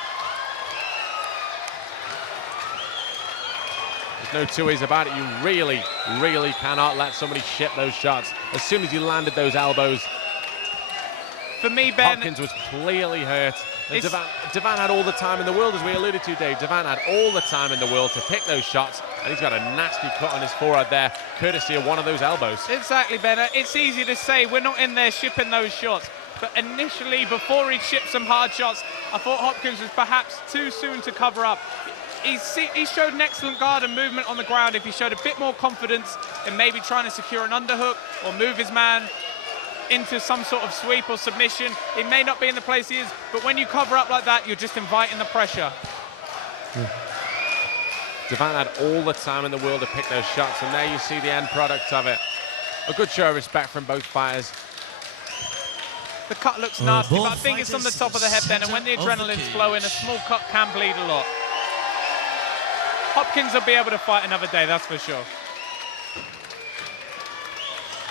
There's no two ways about it. You really, really cannot let somebody ship those shots. As soon as you landed those elbows, for me, Ben, Hopkins was clearly hurt. Devant had all the time in the world, as we alluded to, Dave. Devant had all the time in the world to pick those shots, and he's got a nasty cut on his forehead there, courtesy of one of those elbows. Exactly, Ben. It's easy to say we're not in there shipping those shots, but initially, before he shipped some hard shots, I thought Hopkins was perhaps too soon to cover up. He showed an excellent guard and movement on the ground. If he showed a bit more confidence in maybe trying to secure an underhook or move his man into some sort of sweep or submission, it may not be in the place he is, but when you cover up like that, you're just inviting the pressure. Devant had all the time in the world to pick those shots, and there you see the end product of it. A good show of respect from both fighters. The cut looks nasty, but I think it's on the top of the head, Ben, and when the adrenaline's flowing, a small cut can bleed a lot. Hopkins will be able to fight another day, that's for sure.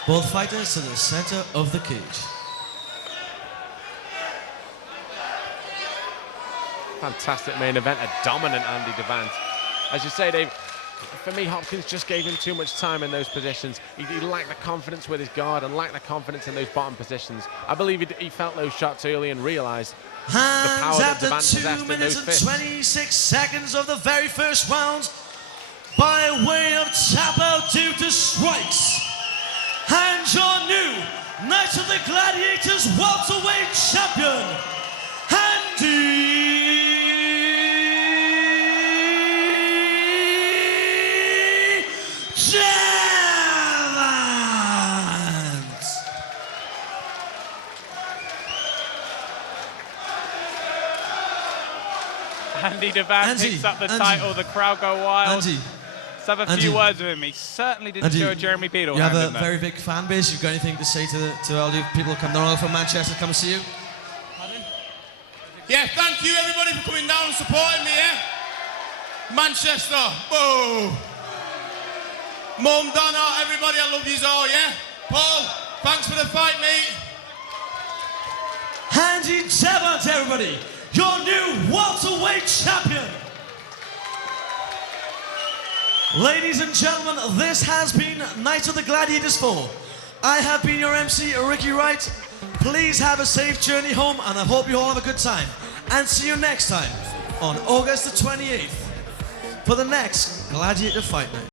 Both fighters to the center of the cage. Fantastic main event, a dominant Andy Devant. as you say, Dave, for me, Hopkins just gave him too much time in those positions. He lacked the confidence with his guard and lacked the confidence in those bottom positions. I believe he felt those shots early and realised the power that After Devant possessed 2 in minutes those and fists. 26 seconds of the very first round, by way of tap out due to strikes, and your new Knights of the Gladiators welterweight champion, Andy Devant. Andy Devant picks up the title. The crowd go wild. Andy, Let's have a few words with him. He certainly didn't show a Jeremy Beadle you have hand a in there. very big fan base. You've got anything to say to all you people come down from Manchester to come and see you? Yeah, thank you everybody for coming down and supporting me, yeah? Manchester, whoa! Mum, Donna, everybody, I love yous all, yeah? Paul, thanks for the fight, mate. Andy Devant, everybody, your new welterweight champion. Ladies and gentlemen, this has been Knights of the Gladiators 4. I have been your MC, Ricky Wright. Please have a safe journey home, and I hope you all have a good time. And see you next time on August the 28th for the next Gladiator Fight Night.